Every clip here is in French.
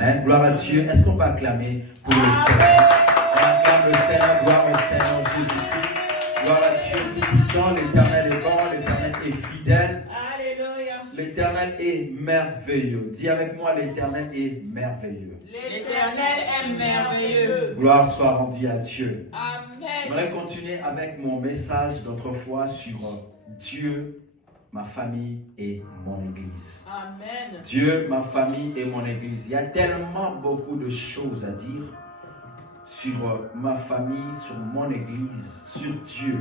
Amen. Gloire à Dieu. Est-ce qu'on peut acclamer pour le Seigneur? On acclame le Seigneur, gloire au Seigneur Jésus-Christ. Gloire à Dieu Tout-Puissant, l'Éternel est bon, l'Éternel est fidèle. Alléluia. L'Éternel est merveilleux. Dis avec moi, l'Éternel est merveilleux. L'Éternel est merveilleux. Gloire soit rendue à Dieu. Amen. J'aimerais continuer avec mon message d'autrefois sur Dieu, ma famille et mon église. Amen. Dieu, ma famille et mon église. Il y a tellement beaucoup de choses à dire sur ma famille, sur mon église, sur Dieu.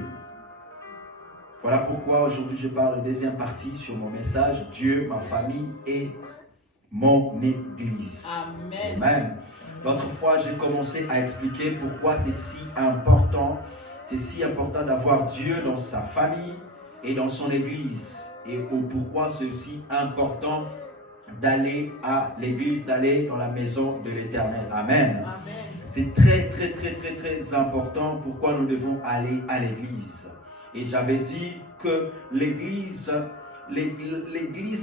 Voilà pourquoi aujourd'hui je parle de deuxième partie sur mon message, Dieu, ma famille et mon église. Amen. Amen. L'autre fois, j'ai commencé à expliquer pourquoi c'est si important. C'est si important d'avoir Dieu dans sa famille et dans son église. Et pourquoi c'est aussi important d'aller à l'église, d'aller dans la maison de l'Éternel. Amen. Amen. C'est très important pourquoi nous devons aller à l'église. Et j'avais dit que l'église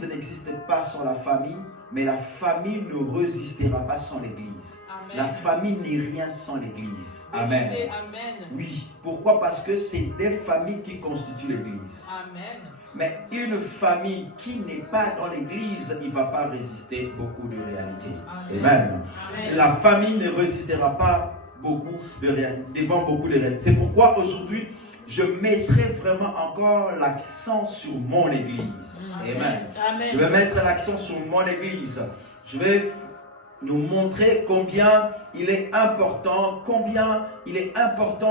n'existe pas sans la famille, mais la famille ne résistera pas sans l'église. La famille n'est rien sans l'église. Amen. Amen. Oui, pourquoi? Parce que c'est des familles qui constituent l'église. Amen. Mais une famille qui n'est pas dans l'église, il ne va pas résister beaucoup de réalités. Amen. Amen. La famille ne résistera pas devant beaucoup de réalités. C'est pourquoi aujourd'hui, je mettrai vraiment encore l'accent sur mon église. Amen. Amen. Je vais mettre l'accent sur mon église. Je vais nous montrer combien il est important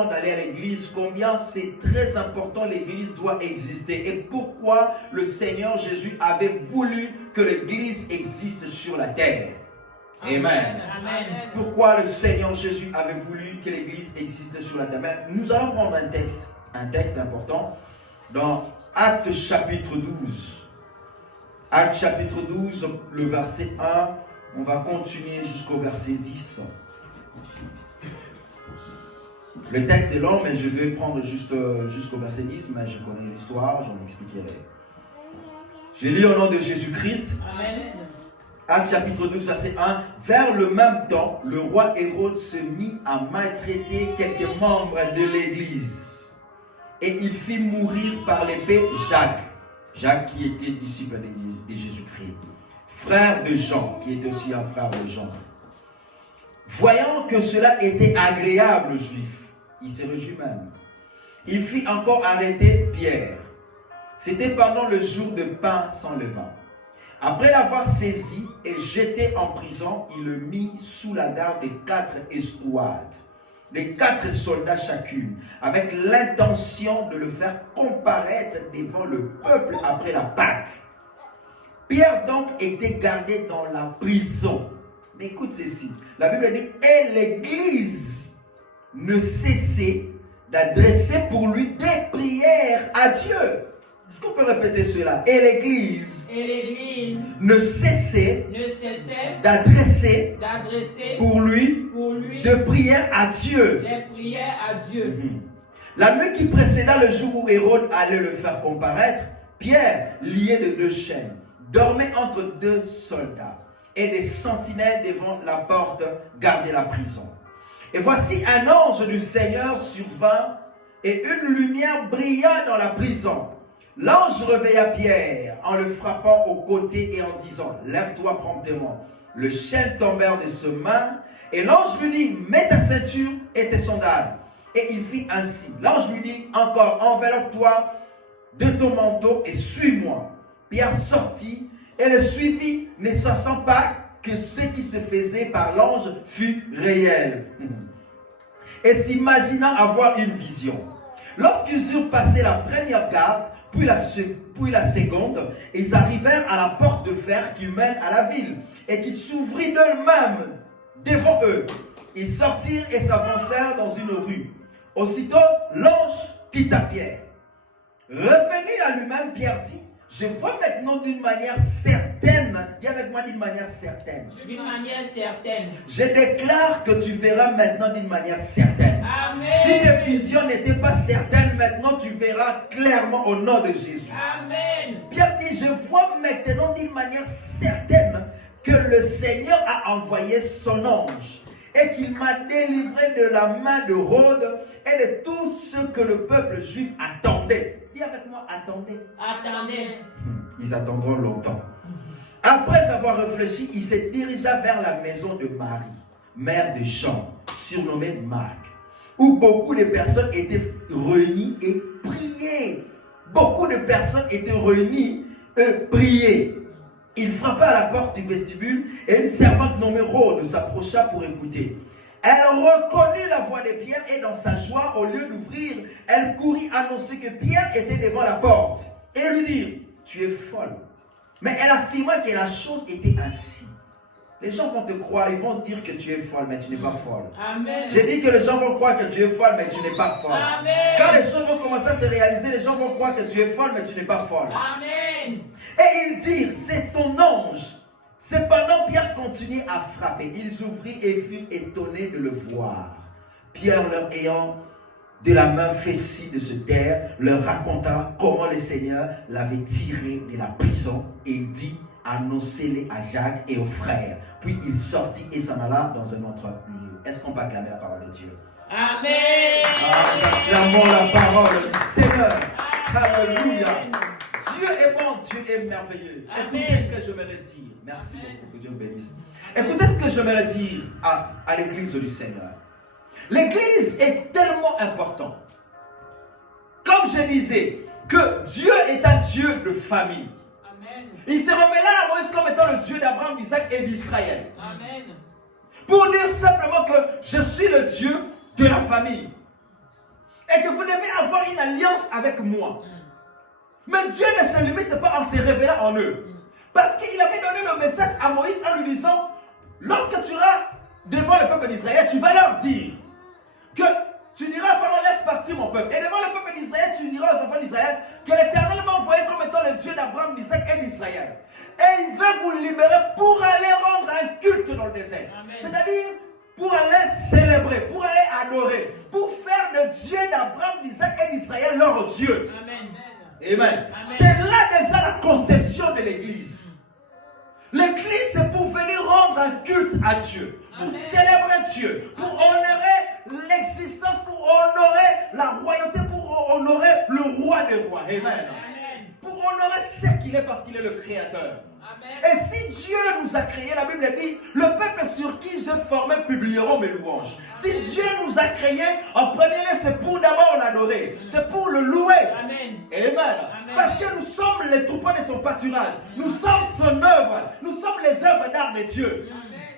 d'aller à l'église, combien c'est très important l'église doit exister et pourquoi le Seigneur Jésus avait voulu que l'église existe sur la terre. Amen. Amen. Pourquoi le Seigneur Jésus avait voulu que l'église existe sur la terre? Nous allons prendre un texte important dans Actes chapitre 12. Actes chapitre 12, le verset 1. On va continuer jusqu'au verset 10. Le texte est long, mais je vais prendre jusqu'au verset 10, mais je connais l'histoire, j'en expliquerai. Je lis au nom de Jésus-Christ. Amen. Actes chapitre 12, verset 1. Vers le même temps, le roi Hérode se mit à maltraiter quelques membres de l'église. Et il fit mourir par l'épée Jacques. Jacques qui était disciple de Jésus-Christ. Frère de Jean, qui est aussi un frère de Jean. Voyant que cela était agréable aux Juifs, il se réjouit même. Il fit encore arrêter Pierre. C'était pendant le jour de pain sans levain. Après l'avoir saisi et jeté en prison, il le mit sous la garde des 4 escouades, des 4 soldats chacune, avec l'intention de le faire comparaître devant le peuple après la Pâque. Pierre donc était gardé dans la prison. Mais écoute ceci, la Bible dit, et l'église ne cessait d'adresser pour lui des prières à Dieu. Est-ce qu'on peut répéter cela? Et l'église ne cessait d'adresser pour lui des prières à Dieu. La nuit qui précéda le jour où Hérode allait le faire comparaître, Pierre, lié de 2 chaînes, dormait entre 2 soldats et des sentinelles devant la porte gardaient la prison. Et voici un ange du Seigneur survint et une lumière brilla dans la prison. L'ange réveilla Pierre en le frappant au côté et en disant, lève-toi promptement. Les chaînes tombèrent de ses mains et l'ange lui dit, mets ta ceinture et tes sandales. Et il fit ainsi. L'ange lui dit encore, enveloppe-toi de ton manteau et suis-moi. Pierre sortit et le suivit, ne sachant pas que ce qui se faisait par l'ange fut réel. Et s'imaginant avoir une vision. Lorsqu'ils eurent passé la première garde, puis la seconde, ils arrivèrent à la porte de fer qui mène à la ville et qui s'ouvrit d'elle-même devant eux. Ils sortirent et s'avancèrent dans une rue. Aussitôt, l'ange quitta Pierre. Revenu à lui-même, Pierre dit, je vois maintenant d'une manière certaine, dis avec moi d'une manière certaine. D'une manière certaine. Je déclare que tu verras maintenant d'une manière certaine. Amen. Si tes visions n'étaient pas certaines, maintenant tu verras clairement au nom de Jésus. Amen. Pierre dit, je vois maintenant d'une manière certaine que le Seigneur a envoyé son ange et qu'il m'a délivré de la main de Rhodes et de tout ce que le peuple juif attendait. Dis avec moi, attendez. Attendez. Ils attendront longtemps. Après avoir réfléchi, il se dirigea vers la maison de Marie, mère de Jean, surnommée Marc, où beaucoup de personnes étaient réunies et priaient. Beaucoup de personnes étaient réunies et priaient. Il frappa à la porte du vestibule et une servante nommée Rhodes s'approcha pour écouter. Elle reconnut la voix de Pierre et dans sa joie, au lieu d'ouvrir, elle courut annoncer que Pierre était devant la porte et lui dit, tu es folle. Mais elle affirma que la chose était ainsi. Les gens vont te croire, ils vont dire que tu es folle, mais tu n'es pas folle. Amen. J'ai dit que les gens vont croire que tu es folle, mais tu n'es pas folle. Amen. Quand les choses vont commencer à se réaliser, les gens vont croire que tu es folle, mais tu n'es pas folle. Amen. Et ils dirent, c'est son ange. Cependant, Pierre continuait à frapper. Ils ouvrirent et furent étonnés de le voir. Pierre, leur ayant de la main fait signe de se taire, leur raconta comment le Seigneur l'avait tiré de la prison. Et il dit, annoncez-les à Jacques et aux frères. Puis il sortit et s'en alla dans un autre lieu. Est-ce qu'on peut acclamer la parole de Dieu? Amen. Acclamons la parole du Seigneur. Alléluia. Dieu est bon, Dieu est merveilleux. Amen. Écoutez ce que j'aimerais dire. Merci Amen. beaucoup, que Dieu vous bénisse. Écoutez ce que j'aimerais dire à l'église du Seigneur. L'église est tellement importante. Comme je disais, que Dieu est un Dieu de famille. Amen. Il s'est révélé à Moïse comme étant le Dieu d'Abraham, d'Isaac et d'Israël. Amen. Pour dire simplement que je suis le Dieu de la famille. Et que vous devez avoir une alliance avec moi. Mais Dieu ne se limite pas en se révélant en eux. Parce qu'il avait donné le message à Moïse en lui disant, lorsque tu iras devant le peuple d'Israël, tu vas leur dire que tu diras à Pharaon, laisse partir mon peuple. Et devant le peuple d'Israël, tu diras aux enfants d'Israël que l'Éternel m'a envoyé comme étant le Dieu d'Abraham, d'Isaac et d'Israël. Et il veut vous libérer pour aller rendre un culte dans le désert. C'est-à-dire pour aller célébrer, pour aller adorer, pour faire de Dieu d'Abraham, d'Isaac et d'Israël leur Dieu. Amen. Amen. C'est là déjà la conception de l'église. L'église, c'est pour venir rendre un culte à Dieu, pour célébrer Dieu, pour honorer l'existence, pour honorer la royauté, pour honorer le roi des rois. Amen. Pour honorer ce qu'il est parce qu'il est le créateur. Et si Dieu nous a créés, la Bible dit, le peuple sur qui je formais publieront mes louanges. Si Dieu nous a créés, en premier lieu, c'est pour d'abord l'adorer. C'est pour le louer. Amen. Amen. Parce que nous sommes les troupeaux de son pâturage. Nous sommes son œuvre. Nous sommes les œuvres d'art de Dieu.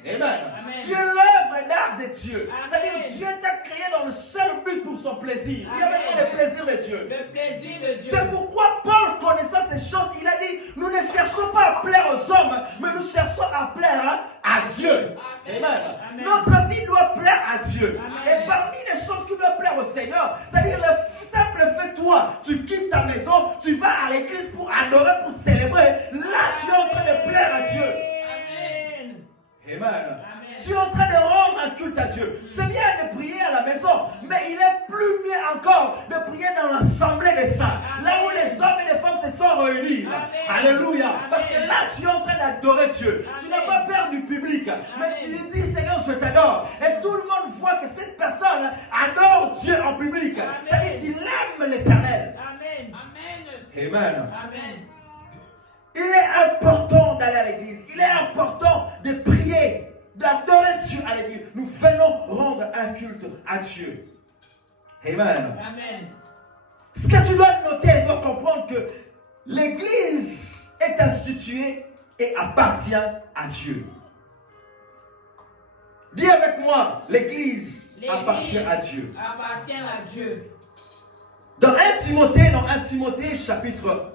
Amen. Tu es l'œuvre d'art de Dieu. C'est-à-dire Dieu t'a créé dans le seul but pour son plaisir. Il y avait pas le plaisir de Dieu. Le plaisir de Dieu. C'est pourquoi Paul, connaissant ces choses, il a dit, nous ne cherchons pas à plaire aux hommes, mais nous cherchons à plaire à Dieu. Amen. Amen. Notre vie doit plaire à Dieu. Amen. Et parmi les choses qui doivent plaire au Seigneur, c'est-à-dire le simple fait, toi, tu quittes ta maison, tu vas à l'église pour adorer, pour célébrer. Là, tu es en train de plaire à Dieu. Amen. Amen. Tu es en train de rendre un culte à Dieu. C'est bien de prier à la maison, mais il est plus mieux encore de prier dans l'assemblée des saints. Là où les hommes et les femmes se sont réunis. Alléluia. Parce que là, tu es en train d'adorer Dieu. Tu n'as pas peur du public, mais tu lui dis, Seigneur, je t'adore. Et tout le monde voit que cette personne adore Dieu en public. C'est-à-dire qu'il aime l'Éternel. Amen. Amen. Amen. Amen. Il est important d'aller à l'église. Il est important de prier, d'adorer Dieu à l'église. Nous venons rendre un culte à Dieu. Amen. Amen. Ce que tu dois noter et dois comprendre que l'église est instituée et appartient à Dieu. Dis avec moi, l'église appartient à Dieu. Appartient à Dieu. Dans 1 Timothée chapitre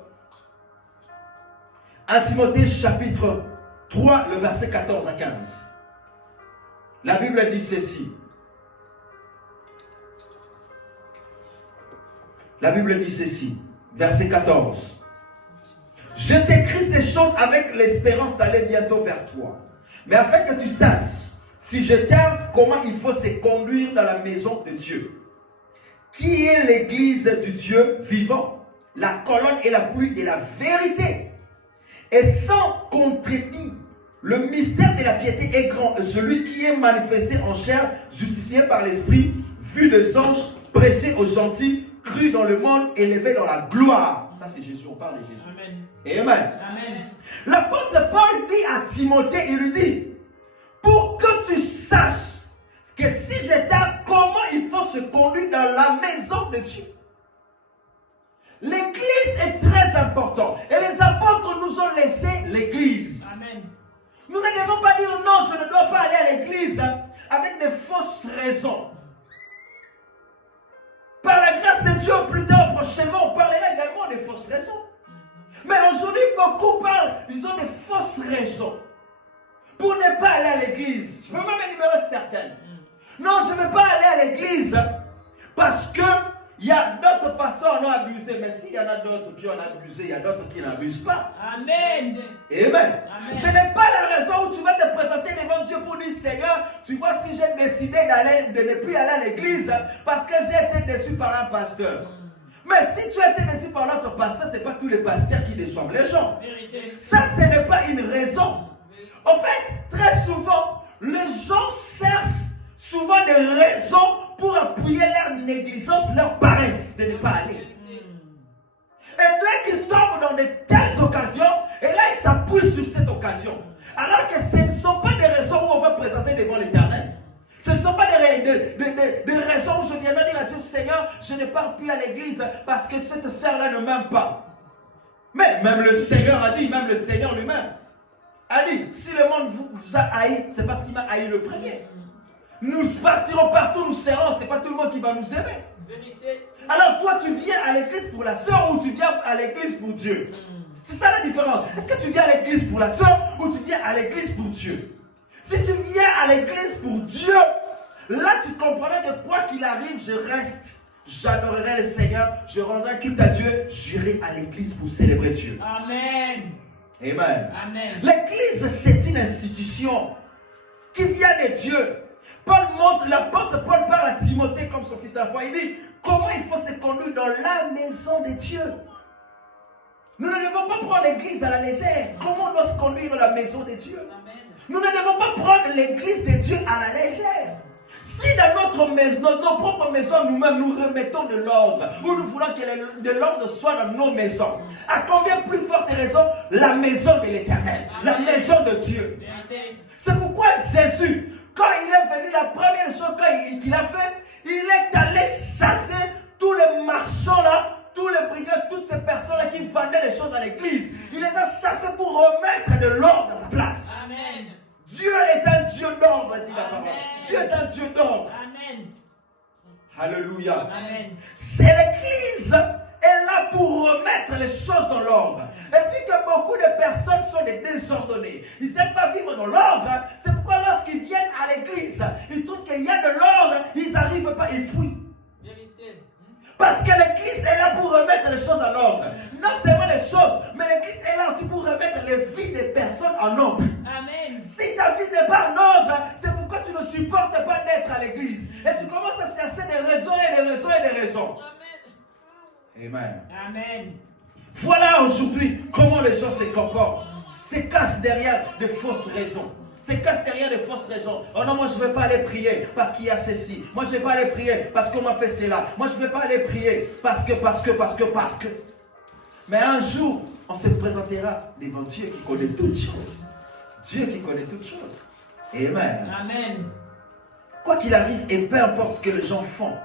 3, le verset 14 à 15. La Bible dit ceci. La Bible dit ceci, verset 14. Je t'écris ces choses avec l'espérance d'aller bientôt vers toi. Mais afin que tu saches, si je t'aime, comment il faut se conduire dans la maison de Dieu. Qui est l'église du Dieu vivant, la colonne et l'appui de la vérité. Et sans contredit, Le mystère de la piété est grand. Et celui qui est manifesté en chair, justifié par l'Esprit, vu des anges, prêché aux gentils, cru dans le monde, élevé dans la gloire. Ça c'est Jésus, on parle de Jésus. Amen. Amen. Amen. L'apôtre Paul dit à Timothée, il lui dit, pour que tu saches que si j'étais, comment il faut se conduire dans la maison de Dieu. L'église est très importante. Et les apôtres nous ont laissé l'église. Amen. Nous ne devons pas dire non, je ne dois pas aller à l'église avec des fausses raisons. Par la grâce de Dieu, plus tard, prochainement, on parlera également des fausses raisons. Mais aujourd'hui, beaucoup parlent, ils ont des fausses raisons pour ne pas aller à l'église. Je peux même énumérer certaines. Non, je ne veux pas aller à l'église parce que il y a d'autres pasteurs qui ont abusé. Mais s'il y en a d'autres qui ont abusé, il y a d'autres qui n'abusent pas. Amen. Amen. Ce n'est pas la raison où tu vas te présenter devant Dieu pour dire Seigneur, tu vois, si j'ai décidé de ne plus aller à l'église parce que j'ai été déçu par un pasteur. Mais si tu as été déçu par l'autre pasteur, ce n'est pas tous les pasteurs qui déçoivent les gens. Vérité. Ça, ce n'est pas une raison. En fait, très souvent, les gens cherchent souvent des raisons pour appuyer leur négligence, leur paresse de ne pas aller. Et dès qu'ils tombent dans de telles occasions, et là ils s'appuient sur cette occasion. Alors que ce ne sont pas des raisons où on va présenter devant l'Éternel. Ce ne sont pas des raisons où je viendrai dire à Dieu, Seigneur, je ne pars plus à l'église parce que cette sœur-là ne m'aime pas. Mais même le Seigneur a dit, même le Seigneur lui-même a dit, si le monde vous a haï, c'est parce qu'il m'a haï le premier. Nous partirons partout, nous serons, c'est pas tout le monde qui va nous aimer. Vérité. Alors toi, tu viens à l'église pour la sœur ou tu viens à l'église pour Dieu? C'est ça la différence. Est-ce que tu viens à l'église pour la sœur ou tu viens à l'église pour Dieu? Si tu viens à l'église pour Dieu, là tu comprendras que quoi qu'il arrive, je reste. J'adorerai le Seigneur, je rendrai culte à Dieu, j'irai à l'église pour célébrer Dieu. Amen. Amen. Amen. L'église, c'est une institution qui vient de Dieu. Paul montre, l'apôtre Paul parle à Timothée comme son fils de la foi. Il dit comment il faut se conduire dans la maison de Dieu. Nous ne devons pas prendre l'église à la légère. Comment on doit se conduire dans la maison de Dieu? Amen. Nous ne devons pas prendre l'église de Dieu à la légère. Si dans notre maison, nos propres maisons, nous-mêmes, nous remettons de l'ordre, ou nous voulons que de l'ordre soit dans nos maisons, à combien plus forte raison la maison de l'Éternel, la maison de Dieu. Vérité. C'est pourquoi Jésus, quand il est venu, la première chose qu'il a fait, il est allé chasser tous les marchands là, tous les brigands, toutes ces personnes-là qui vendaient des choses à l'église. Il les a chassés pour remettre de l'ordre à sa place. Amen. Dieu est un Dieu d'ordre, dit la parole. Dieu est un Dieu d'ordre. Amen. Alléluia. Amen. C'est l'église est là pour remettre les choses dans l'ordre. Et vu que beaucoup de personnes sont des désordonnés, ils n'aiment pas vivre dans l'ordre, c'est pourquoi lorsqu'ils viennent à l'église, ils trouvent qu'il y a de l'ordre, ils n'arrivent pas, ils fuient. Vérité. Parce que l'église est là pour remettre les choses en ordre. Non seulement les choses, mais l'église est là aussi pour remettre les vies des personnes en ordre. Amen. Si ta vie n'est pas en ordre, c'est pourquoi tu ne supportes pas d'être à l'église. Et tu commences à chercher des raisons et des raisons et des raisons. Amen. Amen. Voilà aujourd'hui comment les gens se comportent. Se cachent derrière de fausses raisons. Se cachent derrière de fausses raisons. Oh non, moi je ne vais pas aller prier parce qu'il y a ceci. Moi je ne vais pas aller prier parce qu'on m'a fait cela. Moi je ne vais pas aller prier parce que. Mais un jour, on se présentera devant Dieu qui connaît toutes choses. Dieu qui connaît toutes choses. Amen. Amen. Quoi qu'il arrive et peu importe ce que les gens font,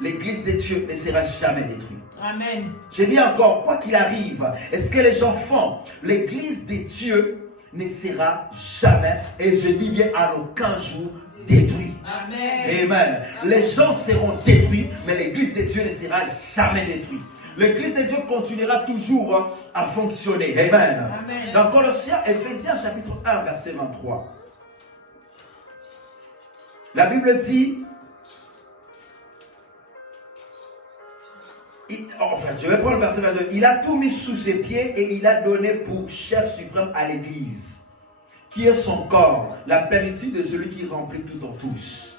l'église de Dieu ne sera jamais détruite. Amen. Je dis encore, quoi qu'il arrive, et ce que les gens font, l'église de Dieu ne sera jamais, et je dis bien à aucun jour, détruite. Amen. Amen. Les gens seront détruits, mais l'église de Dieu ne sera jamais détruite. L'église de Dieu continuera toujours à fonctionner. Amen. Amen. Dans Colossiens, Éphésiens chapitre 1, verset 23. La Bible dit, je vais prendre le verset 22. Il a tout mis sous ses pieds et il a donné pour chef suprême à l'église, qui est son corps, la plénitude de celui qui remplit tout en tous.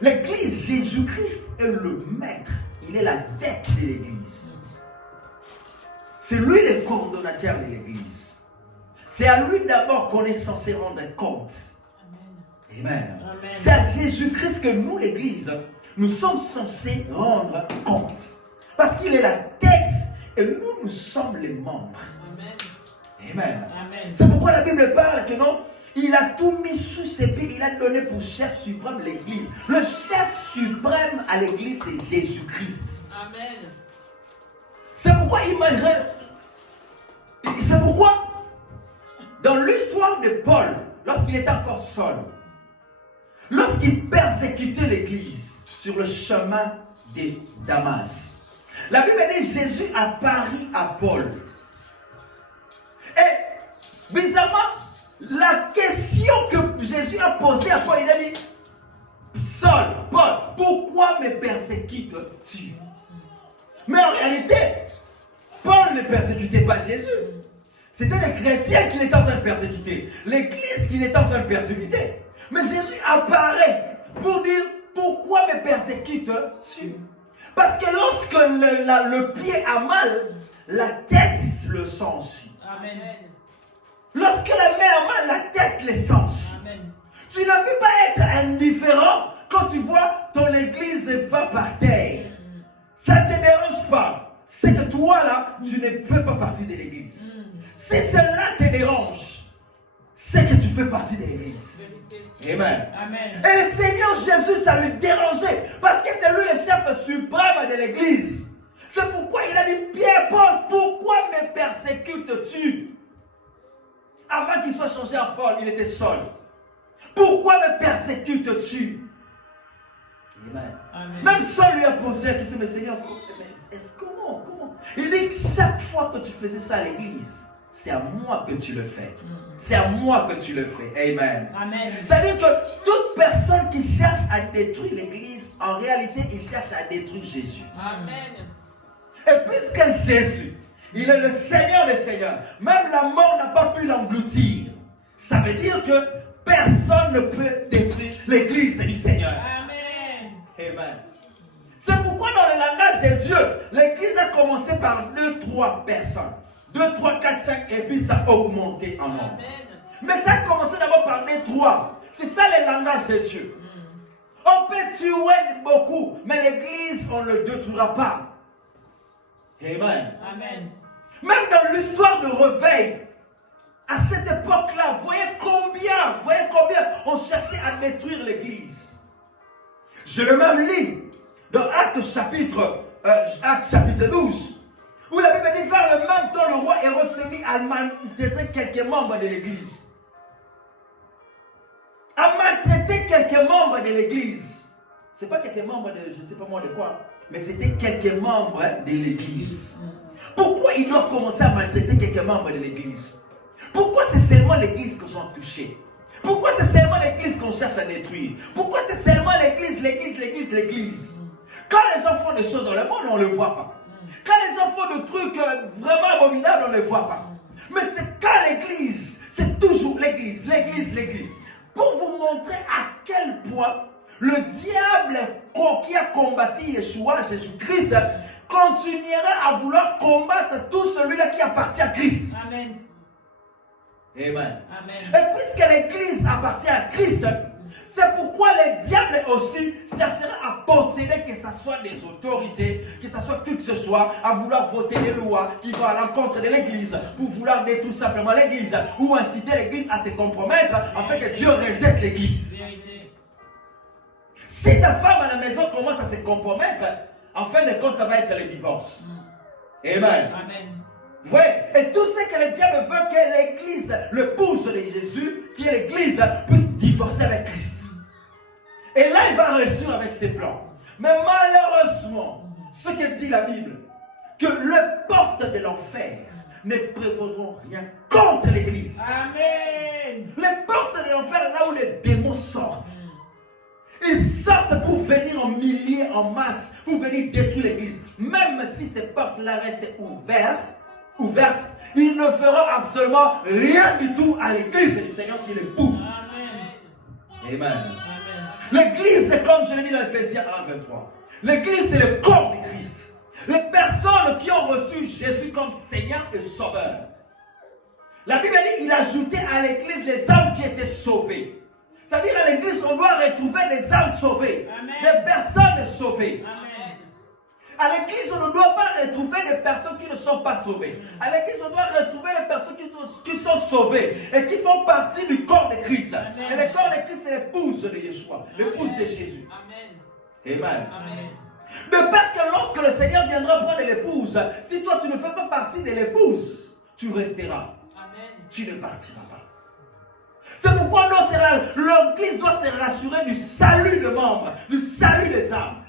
L'église, Jésus-Christ est le maître. Il est la tête de l'église. C'est lui le coordonnateur de l'église. C'est à lui d'abord qu'on est censé rendre compte. Amen. Amen. Amen. C'est à Jésus-Christ que nous, l'Église, nous sommes censés rendre compte. Parce qu'il est la tête et nous, nous sommes les membres. Amen. Amen. Amen. C'est pourquoi la Bible parle que non, il a tout mis sous ses pieds, il a donné pour chef suprême l'Église. Le chef suprême à l'Église, c'est Jésus-Christ. Amen. C'est pourquoi c'est pourquoi, dans l'histoire de Paul, lorsqu'il était encore seul, lorsqu'il persécutait l'Église sur le chemin de Damas, la Bible dit Jésus apparut à Paul. Et bizarrement, la question que Jésus a posée à Paul, il a dit, Saul, Paul, pourquoi me persécutes-tu? Mais en réalité, Paul ne persécutait pas Jésus. C'était les chrétiens qu'il était en train de persécuter. L'Église qu'il était en train de persécuter. Mais Jésus apparaît pour dire, pourquoi me persécutes-tu? Parce que lorsque le pied a mal, la tête le sent aussi. Amen. Lorsque la main a mal, la tête le sent aussi. Amen. Tu ne peux pas être indifférent quand tu vois ton église va par terre. Ça ne te dérange pas. C'est que toi là, tu ne fais pas partie de l'église. Si cela te dérange, c'est que tu fais partie de l'église. Amen. Amen. Et le Seigneur Jésus, ça le dérangeait. Parce que c'est lui le chef suprême de l'église. C'est pourquoi il a dit, Pierre, Paul, pourquoi me persécutes-tu? Avant qu'il soit changé en Paul, il était seul. Pourquoi me persécutes-tu? Amen. Amen. Même Saul lui a posé la question, mais Seigneur, comment? Il dit que chaque fois que tu faisais ça à l'église, c'est à moi que tu le fais. C'est à moi que tu le fais. Amen. Amen. C'est-à-dire que toute personne qui cherche à détruire l'église, en réalité, il cherche à détruire Jésus. Amen. Et puisque Jésus, il est le Seigneur des Seigneurs, même la mort n'a pas pu l'engloutir. Ça veut dire que personne ne peut détruire l'église du Seigneur. Amen. Amen. C'est pourquoi dans le langage de Dieu, l'église a commencé par 2, 3 personnes. 2, 3, 4, 5, et puis ça a augmenté en nombre. Amen. Mais ça a commencé d'abord par les 3. C'est ça le langage de Dieu. On peut tuer beaucoup, mais l'église, on ne le détruira pas. Amen. Amen. Même dans l'histoire de réveil, à cette époque-là, voyez combien on cherchait à détruire l'église. Je le même lis dans Actes chapitre 12, où la Bible dit, vers le même temps, le roi Hérode se mit à maltraiter quelques membres de l'église. À maltraiter quelques membres de l'église. Ce n'est pas quelques membres de, je ne sais pas moi de quoi, mais c'était quelques membres de l'église. Pourquoi il doit commencer à maltraiter quelques membres de l'église? Pourquoi c'est seulement l'église que sont touchés? Pourquoi c'est seulement l'église qu'on cherche à détruire? Pourquoi c'est seulement l'église? Quand les gens font des choses dans le monde, on ne le voit pas. Quand les gens font des trucs vraiment abominables, on ne le voit pas. Mais c'est quand l'église, c'est toujours l'église. Pour vous montrer à quel point le diable qui a combattu Yeshua, Jésus-Christ, continuera à vouloir combattre tout celui-là qui appartient à Christ. Amen. Amen. Amen. Et puisque l'église appartient à Christ, c'est pourquoi le diable aussi cherchera à posséder, que ce soit des autorités, que ce soit qui que ce soit, à vouloir voter des lois qui vont à l'encontre de l'église, pour vouloir détruire tout simplement l'église, ou inciter l'église à se compromettre, afin que Dieu rejette l'église. Si ta femme à la maison commence à se compromettre, en fin de compte, ça va être le divorce. Amen. Amen. Vous voyez, et tout ce que le diable veut que l'église, le pouce de Jésus, qui est l'église, puisse divorcer avec Christ. Et là, il va réussir avec ses plans. Mais malheureusement, ce que dit la Bible, que les portes de l'enfer ne prévaudront rien contre l'église. Amen. Les portes de l'enfer, là où les démons sortent. Ils sortent pour venir en milliers, en masse, pour venir détruire l'église. Même si ces portes-là restent ouvertes, ils ne feront absolument rien du tout à l'église du Seigneur qui les pousse. Amen. Amen. Amen. L'église, c'est comme je l'ai dit dans Ephésiens 1, 23. L'église, c'est le corps de Christ. Les personnes qui ont reçu Jésus comme Seigneur et Sauveur. La Bible dit, il ajoutait à l'église les âmes qui étaient sauvées. C'est-à-dire à l'église, on doit retrouver des âmes sauvées, Amen. des personnes sauvées. Amen. À l'église, on ne doit pas retrouver des personnes qui ne sont pas sauvées. À l'église, on doit retrouver des personnes qui sont sauvées et qui font partie du corps de Christ. Amen. Et le corps de Christ, c'est l'épouse de Yeshua, l'épouse de Jésus. Amen. Amen. Amen. De peur que lorsque le Seigneur viendra prendre l'épouse, si toi tu ne fais pas partie de l'épouse, tu resteras. Amen. Tu ne partiras pas. C'est pourquoi l'église doit se rassurer du salut des membres, du salut des âmes.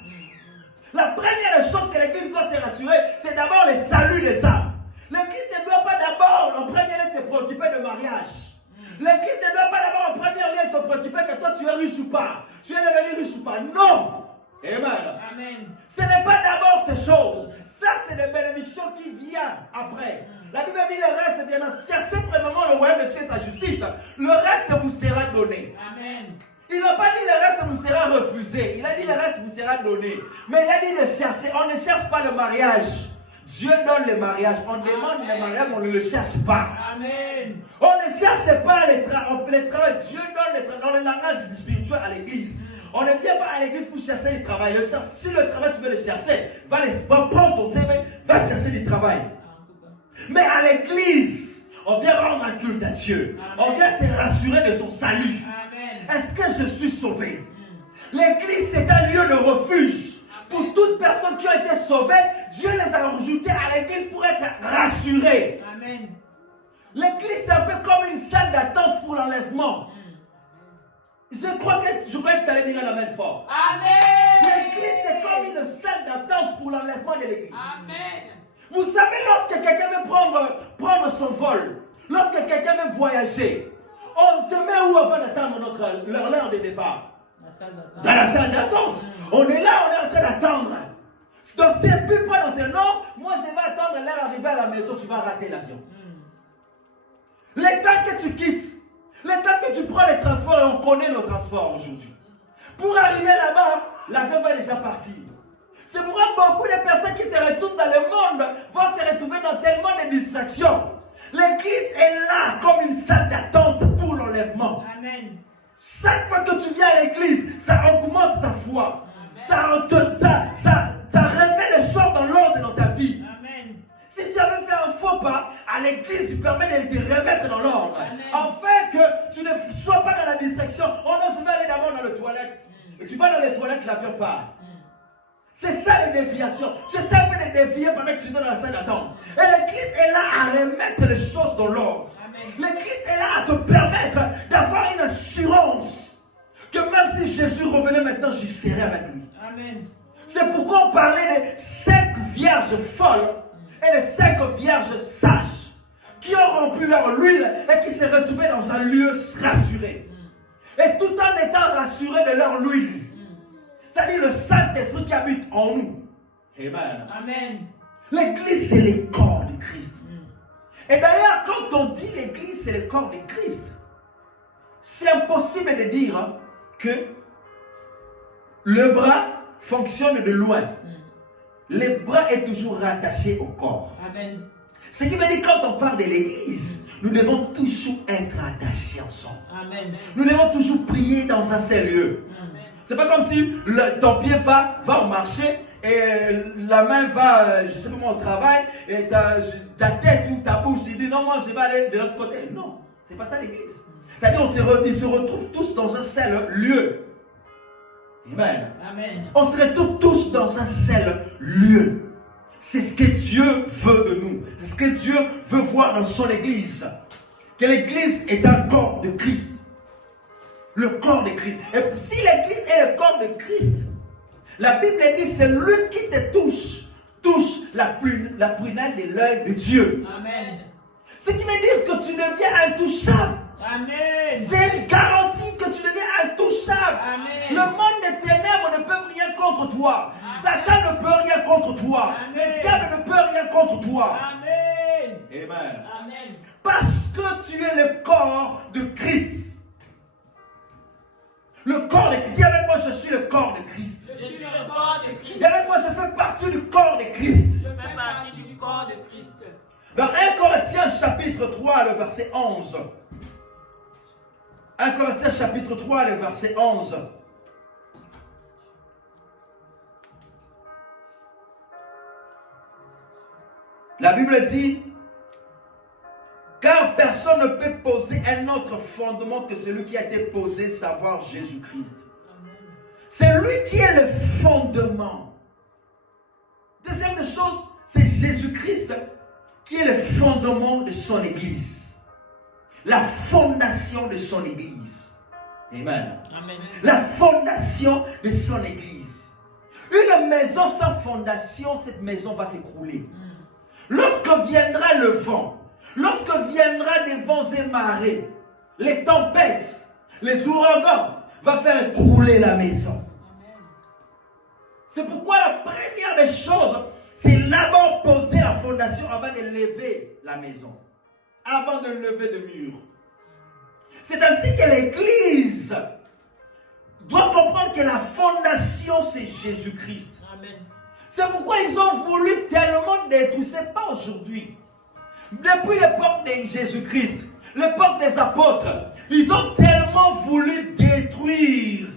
La première chose que l'église doit se rassurer, c'est d'abord le salut des âmes. L'église ne doit pas d'abord, en premier lieu, se préoccuper de mariage. L'église ne doit pas d'abord, en premier lieu, se préoccuper que toi tu es riche ou pas. Tu es devenu riche ou pas. Non. Amen. Amen. Ce n'est pas d'abord ces choses. Ça, c'est des bénédictions qui viennent après. La Bible dit le reste viendra. Cherchez premièrement le royaume de Dieu et sa justice. Le reste vous sera donné. Amen. Il n'a pas dit le reste vous sera refusé. Il a dit le reste vous sera donné. Mais il a dit de chercher. On ne cherche pas le mariage. Dieu donne le mariage. On demande le mariage, on ne le cherche pas. Amen. On ne cherche pas le travail. Dieu donne le travail. Dans le langage spirituel à l'église. On ne vient pas à l'église pour chercher du travail. Si le travail tu veux le chercher, va prendre ton CV, va chercher du travail. Mais à l'église, on vient rendre un culte à Dieu. Amen. On vient se rassurer de son salut. Est-ce que je suis sauvé? L'église, c'est un lieu de refuge. Pour toutes personnes qui ont été sauvées, Dieu les a rajoutés à l'église pour être rassurés. Amen. L'église, c'est un peu comme une salle d'attente pour l'enlèvement. Je crois que tu allais dire la même fort. Amen. L'église, c'est comme une salle d'attente pour l'enlèvement de l'église. Amen. Vous savez, lorsque quelqu'un veut prendre son vol, lorsque quelqu'un veut voyager, on se met où avant d'attendre l'heure de départ? Dans la salle d'attente. On est là, on est en train d'attendre. Donc c'est plus pas dans ce non, moi je vais attendre l'heure d'arriver à la maison, tu vas rater l'avion. Le temps que tu quittes, le temps que tu prends les transports, et on connaît nos transports aujourd'hui. Pour arriver là-bas, l'avion va déjà partir. C'est pourquoi beaucoup de personnes qui se retrouvent dans le monde vont se retrouver dans tellement de distractions. L'église est là comme une salle d'attente pour l'enlèvement. Amen. Chaque fois que tu viens à l'église, ça augmente ta foi. Ça remet les choses dans l'ordre dans ta vie. Amen. Si tu avais fait un faux pas, à l'église, il permet de te remettre dans l'ordre. Afin que tu ne sois pas dans la distraction. Oh non, je vais aller d'abord dans les toilettes. Et tu vas dans les toilettes, l'avion part. C'est ça les déviations. C'est ça un peu de dévier pendant que tu es dans la salle d'attente. Et l'église est là à remettre les choses dans l'ordre. L'église est là à te permettre d'avoir une assurance que même si Jésus revenait maintenant, je serai avec lui. Amen. C'est pourquoi on parlait des 5 vierges folles et les 5 vierges sages qui ont rempli leur huile et qui se retrouvaient dans un lieu rassuré. Et tout en étant rassurés de leur huile. C'est-à-dire le Saint-Esprit qui habite en nous. Amen. Amen. L'église, c'est le corps de Christ. Et d'ailleurs, quand on dit l'église, c'est le corps de Christ, c'est impossible de dire que le bras fonctionne de loin. Le bras est toujours rattaché au corps. Amen. Ce qui veut dire quand on parle de l'église, nous devons toujours être attachés ensemble. Amen. Nous devons toujours prier dans un seul lieu. C'est pas comme si ton pied va au marché et la main va, je sais pas moi, au travail et ta tête ou ta bouche, il dit non, moi je vais aller de l'autre côté. Non, c'est pas ça l'église. C'est-à-dire ils se retrouvent tous dans un seul lieu. Amen. Amen. On se retrouve tous dans un seul lieu. C'est ce que Dieu veut de nous. C'est ce que Dieu veut voir dans son église. Que l'église est un corps de Christ. Le corps de Christ. Et si l'église est le corps de Christ, la Bible dit c'est lui qui te touche la prunelle de l'œil de Dieu. Amen. Ce qui veut dire que tu deviens intouchable. Amen. C'est une garantie que tu deviens intouchable. Amen. Le monde des ténèbres ne peut rien contre toi. Amen. Satan ne peut rien contre toi. Amen. Le diable ne peut rien contre toi. Amen. Amen. Amen. Parce que tu es le corps de Christ. Le corps de Christ. Dis avec moi, je suis le corps de Christ. Je suis le corps de Christ. Dis avec moi, je fais partie du corps de Christ. Je fais partie du corps de Christ. Dans 1 Corinthiens chapitre 3, le verset 11. 1 Corinthiens chapitre 3, le verset 11. La Bible dit, car personne ne peut poser un autre fondement que celui qui a été posé, savoir Jésus-Christ. C'est lui qui est le fondement. Deuxième chose, c'est Jésus-Christ qui est le fondement de son Église. La fondation de son Église. Amen. Amen. La fondation de son Église. Une maison sans fondation, cette maison va s'écrouler. Lorsque viendra le vent, lorsque viendra des vents et marées, les tempêtes, les ouragans, va faire écrouler la maison. C'est pourquoi la première des choses, c'est d'abord poser la fondation avant de lever la maison, avant de lever de mur. C'est ainsi que l'Église doit comprendre que la fondation, c'est Jésus-Christ. Amen. C'est pourquoi ils ont voulu tellement détruire. Ce n'est pas aujourd'hui. Depuis l'époque de Jésus-Christ, l'époque des apôtres, ils ont tellement voulu détruire.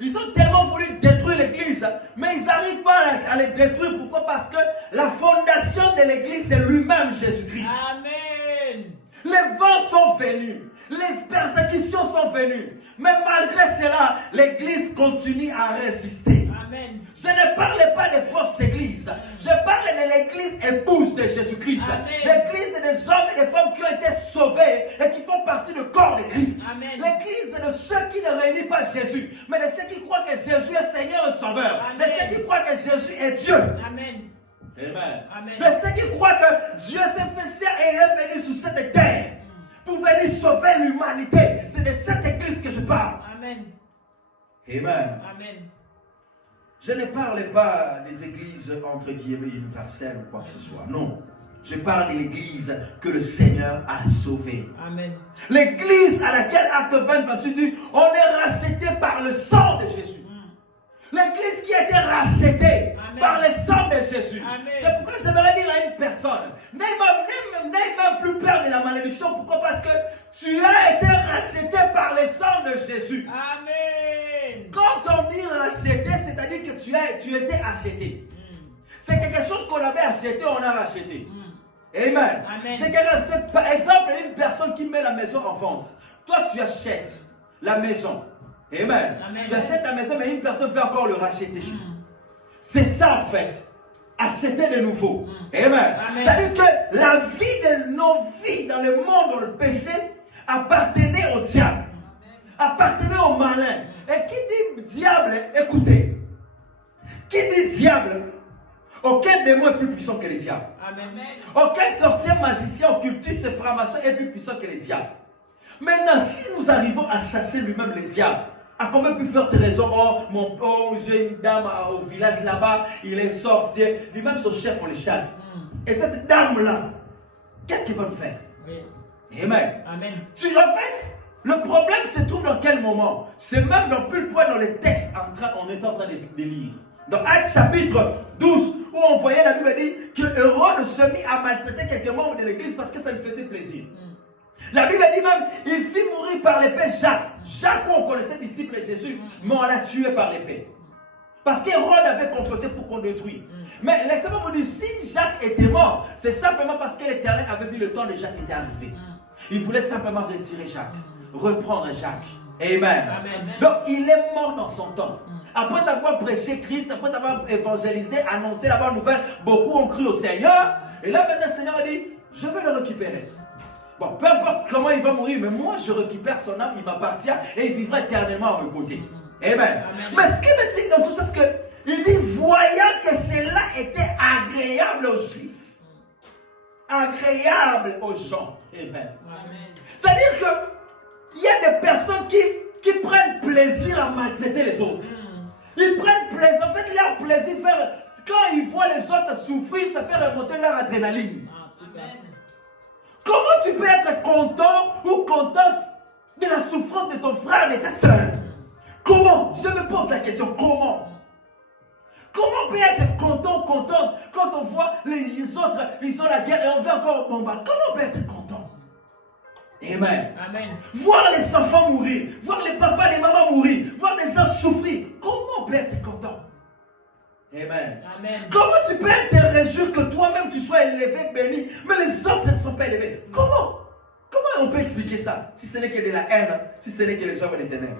Ils ont tellement voulu détruire l'église, mais ils n'arrivent pas à les détruire. Pourquoi? Parce que la fondation de l'église, c'est lui-même Jésus-Christ. Amen. Les vents sont venus, les persécutions sont venues, mais malgré cela, l'église continue à résister. Amen. Je ne parle pas des fausses églises. Je parle de l'église épouse de Jésus-Christ. L'église des hommes et des femmes qui ont été sauvés et qui font partie du corps de Christ. L'église de ceux qui ne réunissent pas Jésus, mais de ceux qui croient que Jésus est Seigneur et Sauveur. Amen. De ceux qui croient que Jésus est Dieu. Amen. Amen. Amen. De ceux qui croient que Dieu s'est fait chair et il est venu sur cette terre pour venir sauver l'humanité. C'est de cette église que je parle. Amen. Amen. Amen. Je ne parle pas des églises entre guillemets universelles ou quoi que ce soit. Non. Je parle de l'église que le Seigneur a sauvée. Amen. L'église à laquelle Acte 20-28 dit, on est racheté par le sang de Jésus. L'église qui a été rachetée par le sang de Jésus. C'est pourquoi j'aimerais dire à une personne, n'aie même plus peur de la malédiction. Pourquoi? Parce que tu as été racheté par le sang de Jésus. Amen. Quand on dit racheté, c'est-à-dire que tu étais acheté. C'est quelque chose qu'on avait acheté, on a racheté. Amen. C'est par exemple une personne qui met la maison en vente. Toi, tu achètes la maison. Amen. Tu achètes la maison, mais une personne veut encore le racheter. C'est ça en fait. Acheter de nouveau. Amen. C'est-à-dire que la vie de nos vies dans le monde, dans le péché, appartenait au diable. Appartenait au malin. Et qui dit diable, écoutez. Qui dit diable, aucun démon est plus puissant que le diable. Amen. Aucun sorcier, magicien, occultiste, franc-maçon est plus puissant que le diable. Maintenant, si nous arrivons à chasser lui-même le diable, à combien plus forte raison, j'ai une dame au village là-bas, il est sorcier, lui-même son chef, on le chasse. Et cette dame-là, qu'est-ce qu'il va nous faire? Amen. Amen. En fait, le problème se trouve dans quel moment? C'est même dans plus point dans les textes on est en train de lire. Dans Actes chapitre 12, où on voyait la Bible dit que Hérode se mit à maltraiter quelques membres de l'église parce que ça lui faisait plaisir. La Bible dit même, il fit mourir par l'épée Jacques. Jacques, on connaissait disciple de Jésus, mais on l'a tué par l'épée. Parce qu'Hérode avait comploté pour qu'on détruise. Mais laissez-moi vous dire, si Jacques était mort, c'est simplement parce que l'Éternel avait vu le temps de Jacques était arrivé. Il voulait simplement retirer Jacques, reprendre Jacques. Amen. Amen. Donc il est mort dans son temps. Après avoir prêché Christ, après avoir évangélisé, annoncé la bonne nouvelle, beaucoup ont cru au Seigneur. Et là maintenant le Seigneur a dit, je vais le récupérer. Bon, peu importe comment il va mourir, mais moi je récupère son âme, il m'appartient et il vivra éternellement à mes côtés. Amen. Amen. Mais ce qui me dit dans tout ça, c'est qu'il dit, voyant que cela était agréable aux Juifs, agréable aux gens. Amen. C'est-à-dire qu'il y a des personnes qui prennent plaisir à maltraiter les autres. Ils prennent plaisir, en fait, leur plaisir, quand ils voient les autres souffrir, ça fait remonter leur adrénaline. Amen. Comment tu peux être content ou contente de la souffrance de ton frère et de ta soeur? Comment? Je me pose la question, comment? Comment on peut être content, contente quand on voit les autres, ils ont la guerre et on veut encore bombarder? Comment on peut être content? Amen. Amen. Voir les enfants mourir, voir les papas, les mamans mourir, voir les gens souffrir. Comment on peut être content? Amen. Amen. Comment tu peux te réjouir que toi-même tu sois élevé, béni, mais les autres ne sont pas élevés? Comment on peut expliquer ça? Si ce n'est que de la haine, si ce n'est que les œuvres des ténèbres.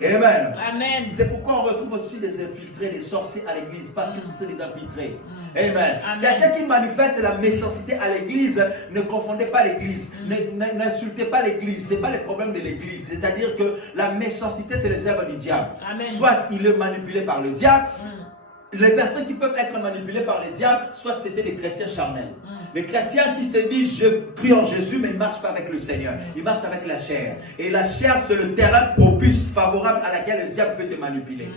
Amen. Amen. C'est pourquoi on retrouve aussi des infiltrés, des sorciers à l'église, parce que c'est des infiltrés. Amen. Amen. Quelqu'un qui manifeste la méchanceté à l'église, ne confondez pas l'église, n'insultez pas l'église, ce n'est pas le problème de l'église. C'est-à-dire que la méchanceté, c'est les œuvres du diable. Amen. Soit il est manipulé par le diable, les personnes qui peuvent être manipulées par les diables, soit c'était des chrétiens charnels. Les chrétiens qui se disent je crie en Jésus, mais ils ne marchent pas avec le Seigneur. Ils marchent avec la chair. Et la chair, c'est le terrain propice, favorable à laquelle le diable peut te manipuler.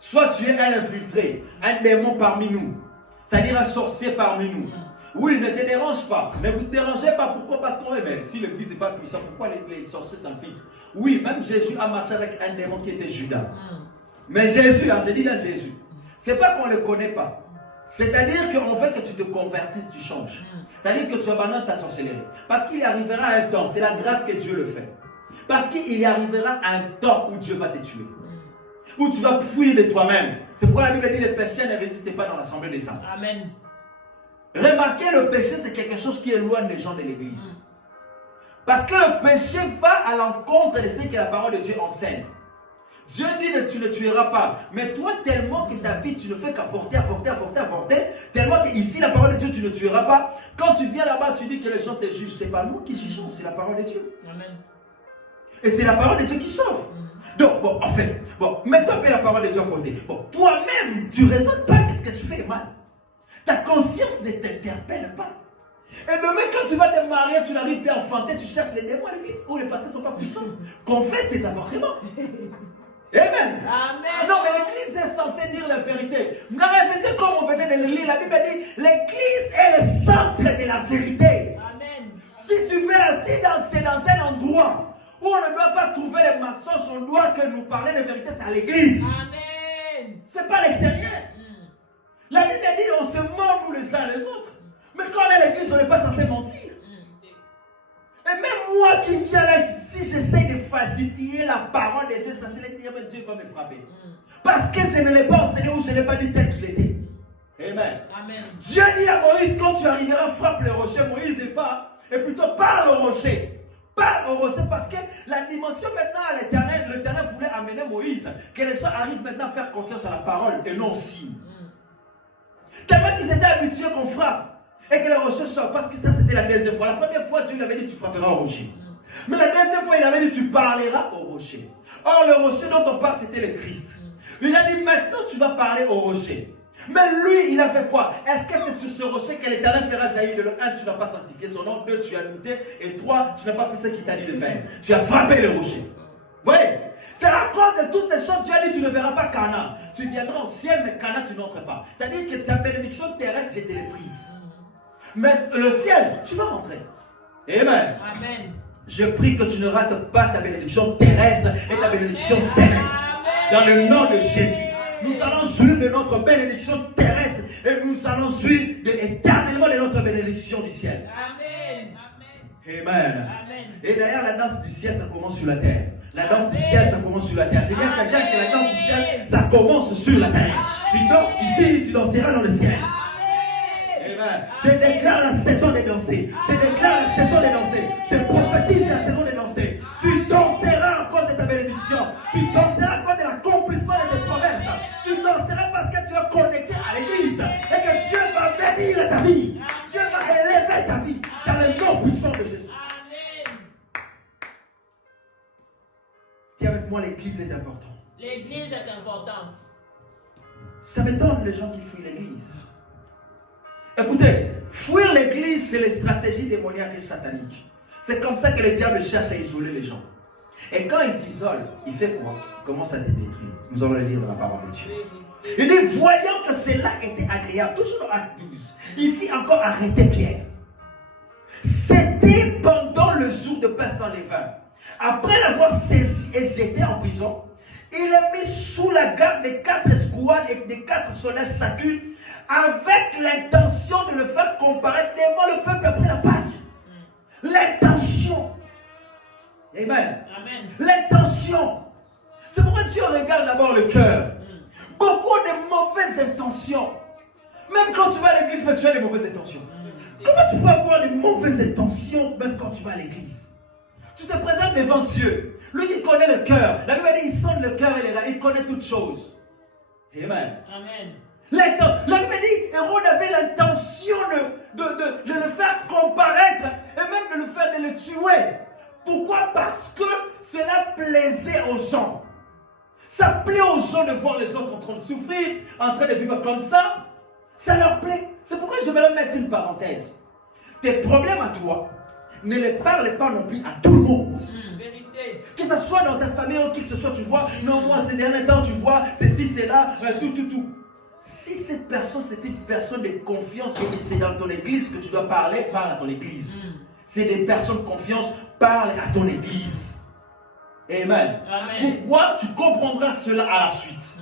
Soit tu es un infiltré, un démon parmi nous, c'est-à-dire un sorcier parmi nous. Oui, ne te dérange pas. Ne vous dérangez pas. Pourquoi? Parce qu'on est bien. Si l'église n'est pas puissante, pourquoi les sorciers s'infiltrent? Oui, même Jésus a marché avec un démon qui était Judas. Mais Jésus, je dis bien Jésus, c'est pas qu'on ne le connaît pas. C'est-à-dire qu'on veut que tu te convertisses, tu changes. C'est-à-dire que tu abandonnes ta sorcellerie. Parce qu'il y arrivera un temps, c'est la grâce que Dieu le fait. Parce qu'il y arrivera un temps où Dieu va te tuer. Où tu vas fuir de toi-même. C'est pourquoi la Bible dit les pécheurs ne résistent pas dans l'assemblée des saints. Amen. Remarquez, le péché, c'est quelque chose qui éloigne les gens de l'église. Parce que le péché va à l'encontre de ce que la parole de Dieu enseigne. Dieu dit que tu ne tueras pas. Mais toi, tellement que ta vie, tu ne fais qu'avorter, tellement que ici, la parole de Dieu, tu ne tueras pas. Quand tu viens là-bas, tu dis que les gens te jugent. Ce n'est pas nous qui jugeons, c'est la parole de Dieu. Amen. Et c'est la parole de Dieu qui sauve. Donc, bon, en fait, mets-toi un peu la parole de Dieu à côté. Bon, toi-même, tu ne raisonnes pas qu'est-ce que tu fais mal. Ta conscience ne t'interpelle pas. Et demain, quand tu vas te marier, tu n'arrives plus à enfanter, tu cherches les démons à l'église où les pasteurs ne sont pas puissants. Confesse tes avortements. Amen. Amen. Non, mais l'église est censée dire la vérité. Dans Éphésiens, comme on venait de le lire, la Bible dit l'église est le centre de la vérité. Amen. Si tu veux assis c'est dans un endroit où on ne doit pas trouver les mensonges, on doit que nous parler de vérité, c'est à l'église. Amen. C'est pas à l'extérieur. La Bible dit on se ment nous les uns les autres. Mais quand on est à l'église, on n'est pas censé mentir. Et même moi qui viens là, si j'essaie de falsifier la parole de Dieu, sachez-le dire, Dieu va me frapper. Parce que je ne l'ai pas enseigné ou je ne l'ai pas dit tel qu'il était. Amen. Amen. Dieu dit à Moïse, quand tu arriveras, frappe le rocher. Moïse n'est pas. Et plutôt parle au rocher. Parle au rocher parce que la dimension maintenant à l'éternel, l'éternel voulait amener Moïse. Que les gens arrivent maintenant à faire confiance à la parole et non au signe. Tellement qu'ils étaient habitués qu'on frappe. Et que le rocher sort, parce que ça c'était la deuxième fois. La première fois, Dieu lui avait dit tu frapperas au rocher. Mais la deuxième fois, il avait dit tu parleras au rocher. Or, le rocher dont on parle, c'était le Christ. Il a dit maintenant tu vas parler au rocher. Mais lui, il a fait quoi? Est-ce que c'est sur ce rocher que l'Éternel fera jaillir de l'eau? 1, tu n'as pas sanctifié son nom. 2, tu as lutté. Et 3, tu n'as pas fait ce qu'il t'a dit de faire. Tu as frappé le rocher. Vous voyez? C'est à cause de toutes ces choses, Dieu a dit tu ne verras pas Canaan. Tu viendras au ciel, mais Canaan, tu n'entres pas. C'est-à-dire que ta bénédiction terrestre, je te les prive. Mais le ciel, tu vas rentrer. Amen. Amen. Je prie que tu ne rates pas ta bénédiction terrestre et ta bénédiction céleste. Dans le nom de Jésus. Nous allons jouir de notre bénédiction terrestre et nous allons jouir éternellement de notre bénédiction du ciel. Amen. Amen. Amen. Et d'ailleurs, la danse du ciel, ça commence sur la terre. La danse du ciel, ça commence sur la terre. J'ai dit à quelqu'un que la danse du ciel, ça commence sur la terre. Tu danses ici, tu danseras dans le ciel. Je déclare la saison de danser. Je déclare la saison de danser. Je prophétise la saison de danser. Tu danseras à cause de ta bénédiction. Tu danseras à cause de l'accomplissement de tes promesses. Tu danseras parce que tu es connecté à l'église. Et que Dieu va bénir ta vie. Dieu va élever ta vie. Dans le nom puissant de Jésus. Amen. Dis avec moi, l'église est importante. L'église est importante. Ça m'étonne les gens qui fuient l'église. Écoutez, fuir l'église, c'est les stratégies démoniaques et sataniques. C'est comme ça que le diable cherche à isoler les gens. Et quand il t'isole, il fait quoi? Il commence à te détruire. Nous allons le lire dans la parole de Dieu. Il dit, voyant que cela était agréable, toujours dans Acte 12, il fit encore arrêter Pierre. C'était pendant le jour de Pâques sans levain. Après l'avoir saisi et jeté en prison, il est mis sous la garde des 4 escouades et des 4 soldats chacune, avec l'intention de le faire comparaître devant le peuple après la Pâque. L'intention. Amen. Amen. L'intention. C'est pourquoi Dieu regarde d'abord le cœur. Beaucoup de mauvaises intentions. Même quand tu vas à l'église, tu as des mauvaises intentions. Comment tu peux avoir des mauvaises intentions même quand tu vas à l'église? Tu te présentes devant Dieu. Lui qui connaît le cœur. La Bible dit, il sonde le cœur et les reins. Il connaît toutes choses. Amen. Amen. La Bible dit, Hérode avait l'intention de le faire comparaître et même de le faire, de le tuer. Pourquoi? Parce que cela plaisait aux gens. Ça plaît aux gens de voir les autres en train de souffrir, en train de vivre comme ça. Ça leur plaît. C'est pourquoi je vais leur mettre une parenthèse. Tes problèmes à toi, ne les parle pas non plus à tout le monde. Vérité. Que ce soit dans ta famille ou qui que ce soit, tu vois, non, moi ces derniers temps, tu vois, ceci, c'est là, tout. Si cette personne, c'est une personne de confiance et que c'est dans ton église que tu dois parler, parle à ton église. C'est des personnes de confiance, parle à ton église. Amen. Amen. Pourquoi? Tu comprendras cela à la suite.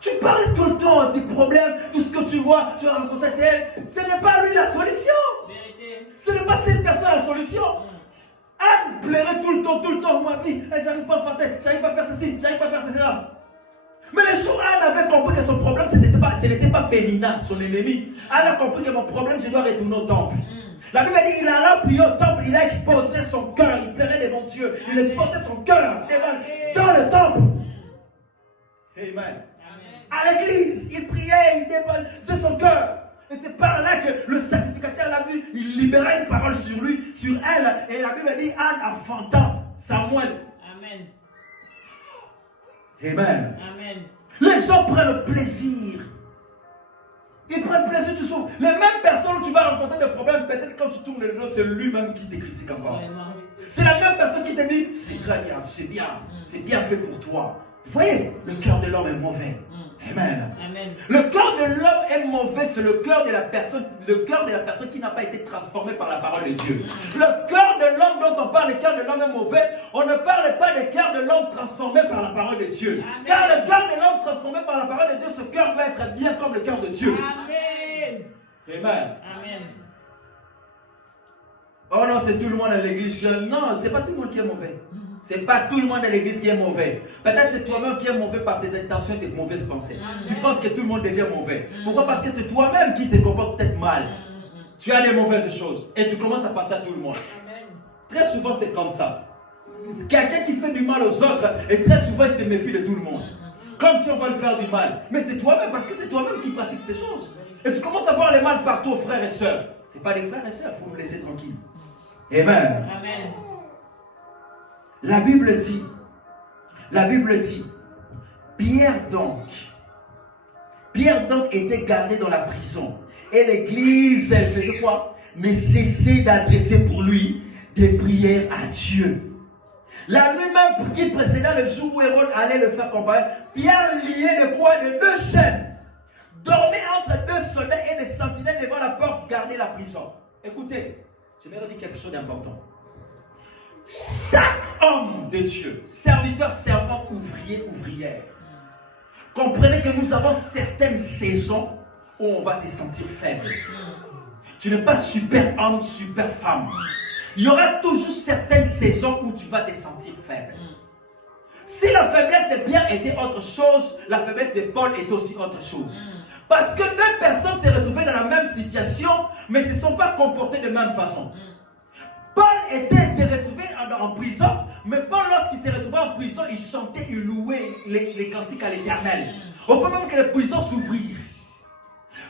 Tu parles tout le temps de tes problèmes, tout ce que tu vois, tu vas rencontrer tel. Ce n'est pas lui la solution. Vérité. Ce n'est pas cette personne la solution. Anne plairait tout le temps, ma vie. J'arrive pas à faire tel, j'arrive pas à faire ceci, j'arrive pas à faire cela. Mais le jour où Anne avait compris que son problème, ce n'était pas Pénina, son ennemi. Anne a compris que mon problème, je dois retourner au temple. La Bible dit, il a prié au temple, il a exposé son cœur, il plairait devant Dieu. Il a exposé son cœur dans le temple. Amen. À l'église, il priait, il déposait son cœur. Et c'est par là que le sacrificateur l'a vu, il libérait une parole sur lui, sur elle. Et la Bible dit, Anne enfanta Samuel. Amen. Amen. Amen. Les gens prennent plaisir. Ils prennent plaisir tout seul. Les mêmes personnes où tu vas rencontrer des problèmes, peut-être quand tu tournes le dos, c'est lui-même qui te critique encore. C'est la même personne qui te dit, c'est très bien, c'est bien fait pour toi. Vous voyez, le cœur de l'homme est mauvais. Amen. Amen. Le cœur de l'homme est mauvais, c'est le cœur de la personne qui n'a pas été transformée par la parole de Dieu. Le cœur de l'homme dont on parle, le cœur de l'homme est mauvais. On ne parle pas du cœur de l'homme transformé par la parole de Dieu. Amen. Car le cœur de l'homme transformé par la parole de Dieu, ce cœur va être bien comme le cœur de Dieu. Amen. Amen. Amen. Oh non, c'est tout le monde à l'église. Non, c'est pas tout le monde qui est mauvais. C'est pas tout le monde à l'église qui est mauvais. Peut-être c'est toi-même qui es mauvais par tes intentions et tes mauvaises pensées. Tu penses que tout le monde devient mauvais. Pourquoi? Parce que c'est toi-même qui te comporte peut-être mal. Tu as des mauvaises choses et tu commences à penser à tout le monde. Très souvent c'est comme ça. Quelqu'un qui fait du mal aux autres et très souvent il se méfie de tout le monde. Comme si on va lui faire du mal. Mais c'est toi-même parce que c'est toi-même qui pratiques ces choses. Et tu commences à voir les mal partout, frères et sœurs. Ce n'est pas des frères et sœurs, il faut nous laisser tranquilles. Amen. Amen. La Bible dit, Pierre donc était gardé dans la prison. Et l'église, elle faisait quoi? Ne cessait d'adresser pour lui des prières à Dieu. La nuit même qui précédait le jour où Hérode allait le faire comparaître, Pierre lié de quoi? De 2 chaînes. Dormait entre 2 soldats et des sentinelles devant la porte, gardait la prison. Écoutez, je vais redire quelque chose d'important. Chaque homme de Dieu, serviteur, servant, ouvrier, ouvrière, comprenez que nous avons certaines saisons où on va se sentir faible. Tu n'es pas super homme, super femme. Il y aura toujours certaines saisons où tu vas te sentir faible. Si la faiblesse de Pierre était autre chose, la faiblesse de Paul est aussi autre chose. Parce que 2 personnes s'est retrouvées dans la même situation, mais ne se sont pas comportées de la même façon. Paul s'est retrouvé en prison, mais Paul, lorsqu'il s'est retrouvé en prison, il chantait, il louait les cantiques à l'Éternel. Au point même que les prisons s'ouvrirent.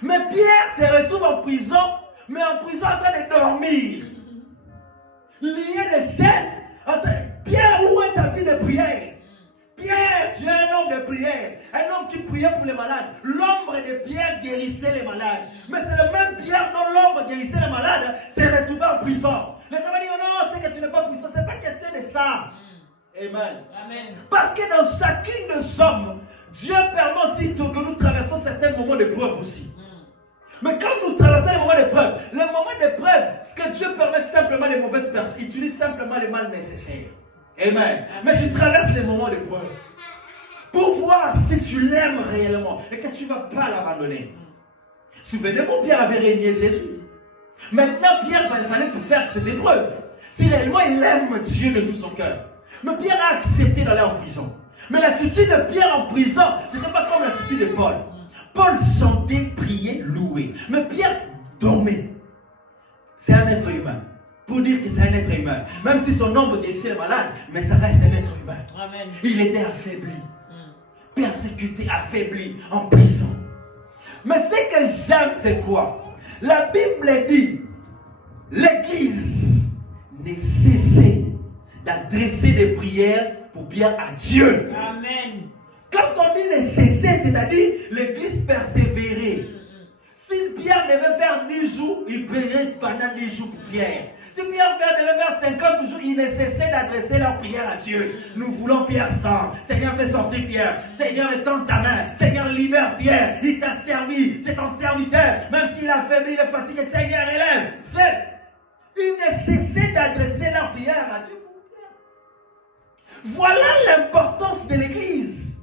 Mais Pierre se retrouve en prison, mais en prison en train de dormir. Lié de chaînes. Pierre, où est ta vie de prière? Pierre, tu es un homme de prière, un homme qui priait pour les malades. L'ombre de Pierre guérissait les malades. Mais c'est le même Pierre dont l'ombre guérissait les malades s'est retrouvé en prison. Les gens vont dire, oh non, c'est que tu n'es pas puissant. Ce n'est pas question de ça. Amen. Amen. Parce que dans chacune de sommes, Dieu permet aussi que nous traversons certains moments d'épreuve aussi. Mais quand nous traversons les moments d'épreuve, ce que Dieu permet simplement les mauvaises personnes, il utilise simplement les mal nécessaires. Amen. Mais tu traverses les moments d'épreuve. pour voir si tu l'aimes réellement et que tu ne vas pas l'abandonner. Souvenez-vous, Pierre avait régné Jésus. Maintenant, Pierre, il fallait tout faire ses épreuves. Si réellement il aime Dieu de tout son cœur. Mais Pierre a accepté d'aller en prison. Mais l'attitude de Pierre en prison, ce n'était pas comme l'attitude de Paul. Paul chantait, priait, louait. Mais Pierre dormait. C'est un être humain. Pour dire que c'est un être humain. Même si son ombre est malade, mais ça reste un être humain. Amen. Il était affaibli. Persécuté, affaibli, en prison. Mais ce que j'aime, c'est quoi? La Bible dit, l'Église n'est cessée d'adresser des prières pour bien à Dieu. Amen. Quand on dit ne cesser, c'est-à-dire l'Église persévérer. Si Pierre devait faire 10 jours, il prierait pendant 10 jours pour Pierre. Si Pierre devait faire 50 jours, il ne cessait d'adresser leur prière à Dieu. Nous voulons Pierre sans. Seigneur, fais sortir Pierre. Seigneur, étends ta main. Seigneur, libère Pierre. Il t'a servi. C'est ton serviteur. Même s'il a faibli, il est fatigué. Seigneur, élève. Fais. Il ne cessait d'adresser leur prière à Dieu pour Pierre. Voilà l'importance de l'Église.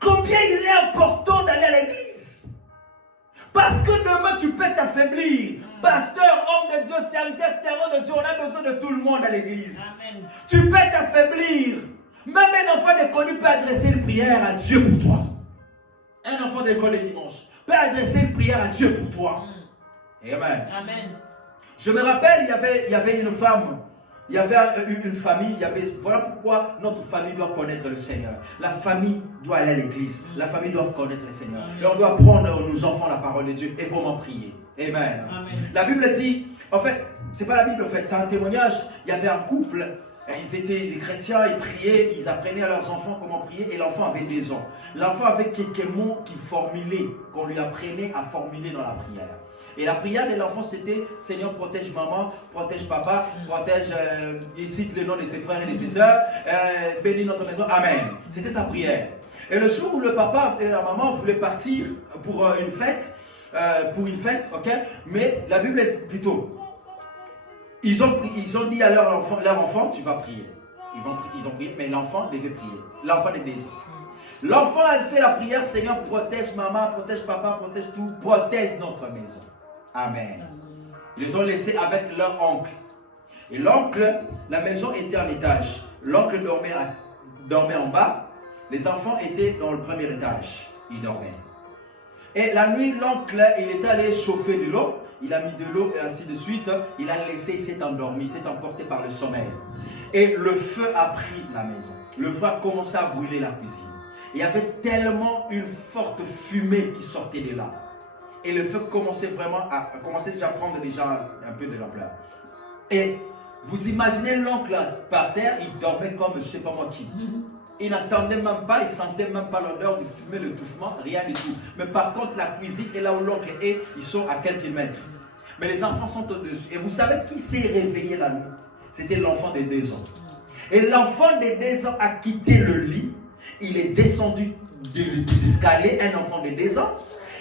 Combien il est important d'aller à l'Église. Parce que demain, tu peux t'affaiblir. Pasteur, homme de Dieu, serviteur, servant de Dieu, on a besoin de tout le monde à l'église. Tu peux t'affaiblir. Même un enfant d'école peut adresser une prière à Dieu pour toi. Un enfant d'école le dimanche peut adresser une prière à Dieu pour toi. Amen. Amen. Je me rappelle, il y avait une femme, il y avait une famille, voilà pourquoi notre famille doit connaître le Seigneur. La famille doit aller à l'église. La famille doit connaître le Seigneur. Et on doit apprendre à nos enfants la parole de Dieu et comment prier. Amen. Amen. La Bible dit, en fait, c'est pas la Bible en fait, c'est un témoignage. Il y avait un couple, ils étaient des chrétiens, ils priaient, ils apprenaient à leurs enfants comment prier et l'enfant avait 2 ans. L'enfant avait quelques mots qu'il formulait, qu'on lui apprenait à formuler dans la prière. Et la prière de l'enfant c'était Seigneur protège maman, protège papa, protège, il cite le nom de ses frères et de ses sœurs, bénis notre maison, Amen. C'était sa prière. Et le jour où le papa et la maman voulaient partir pour une fête, ok, mais la Bible dit plutôt, ils ont dit à leur enfant, tu vas prier. Ils ont prié, mais l'enfant devait prier. L'enfant des 2 ans. L'enfant a fait la prière, Seigneur protège maman, protège papa, protège tout, protège notre maison. Amen. Ils les ont laissés avec leur oncle. Et l'oncle, la maison était en étage. L'oncle dormait en bas. Les enfants étaient dans le premier étage. Ils dormaient. Et la nuit, l'oncle, il est allé chauffer de l'eau. Il a mis de l'eau et ainsi de suite. Il a laissé, il s'est endormi, il s'est emporté par le sommeil. Et le feu a pris la maison. Le feu a commencé à brûler la cuisine. Il y avait tellement une forte fumée qui sortait de là. Et le feu commençait déjà à prendre déjà un peu de l'ampleur. Et vous imaginez l'oncle par terre, il dormait comme je ne sais pas moi qui. Il n'attendait même pas, il ne sentait même pas l'odeur du fumée, l'étouffement, rien du tout. Mais par contre, la cuisine est là où l'oncle est, ils sont à quelques mètres. Mais les enfants sont au-dessus. Et vous savez qui s'est réveillé la nuit? C'était l'enfant de 2 ans. Et l'enfant de 2 ans a quitté le lit. Il est descendu des escaliers, un enfant de 2 ans.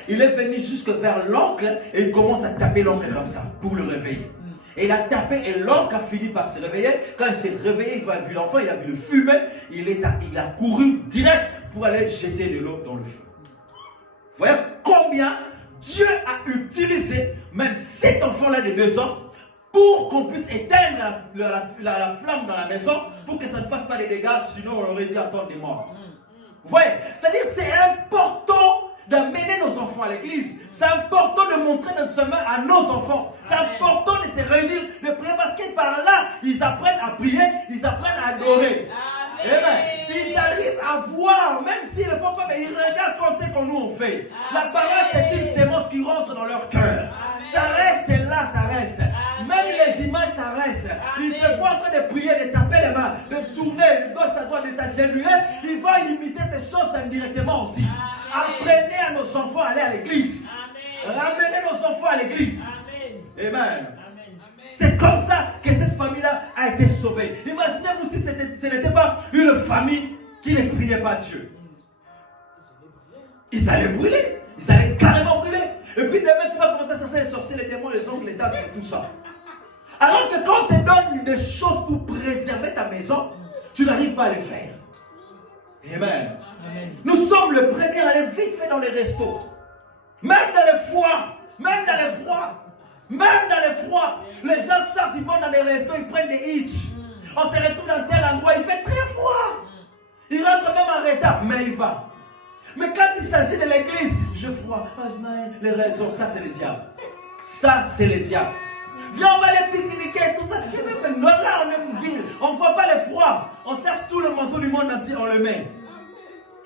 Il est venu jusque vers l'oncle et il commence à taper l'oncle comme ça pour le réveiller. Et il a tapé et l'oncle a fini par se réveiller. Quand il s'est réveillé, il a vu l'enfant, il a vu le fumée. Il a couru direct pour aller jeter de l'eau dans le feu. Vous voyez combien Dieu a utilisé même cet enfant-là de 2 ans pour qu'on puisse éteindre la flamme dans la maison pour que ça ne fasse pas de dégâts, sinon on aurait dû attendre des morts. Vous voyez, c'est-à-dire c'est important d'amener nos enfants à l'église. C'est important de montrer le chemin à nos enfants. C'est important de se réunir, de prier parce que par là, ils apprennent à prier, ils apprennent à adorer. Amen. Ils arrivent à voir, même s'ils ne font pas, mais ils regardent comme c'est qu'on nous on fait. La parole, c'est une sémence qui rentre dans leur cœur. Ça reste là, ça reste. Même les images, ça reste. Ils te voient en train de prier, de taper les mains, de tourner de gauche à droite, de t'agenouiller. Ils vont imiter ces choses indirectement aussi. Apprenez à nos enfants à aller à l'église. Ramenez nos enfants à l'église. Amen. C'est comme ça que cette famille-là a été sauvée. Imaginez-vous si ce n'était pas une famille qui ne priait pas Dieu. Ils allaient brûler. Ils allaient carrément brûler. Et puis demain, tu vas commencer à chercher les sorciers, les démons, les ongles, les dates et tout ça. Alors que quand on te donne des choses pour préserver ta maison, tu n'arrives pas à les faire. Amen. Amen. Nous sommes le premier à aller vite fait dans les restos. Même dans les froids. Même dans les froids. Même dans les froids. Les gens sortent, ils vont dans les restos, ils prennent des hitch. On se retrouve dans tel endroit, il fait très froid. Il rentre même en retard, mais il va. Mais quand il s'agit de l'église, je froid. Les raisons, ça c'est le diable. Ça c'est le diable. Viens, on va aller pique-niquer, tout ça. Nous, là, on est une ville. On ne voit pas le froid. On cherche tout le manteau du monde entier, on le met.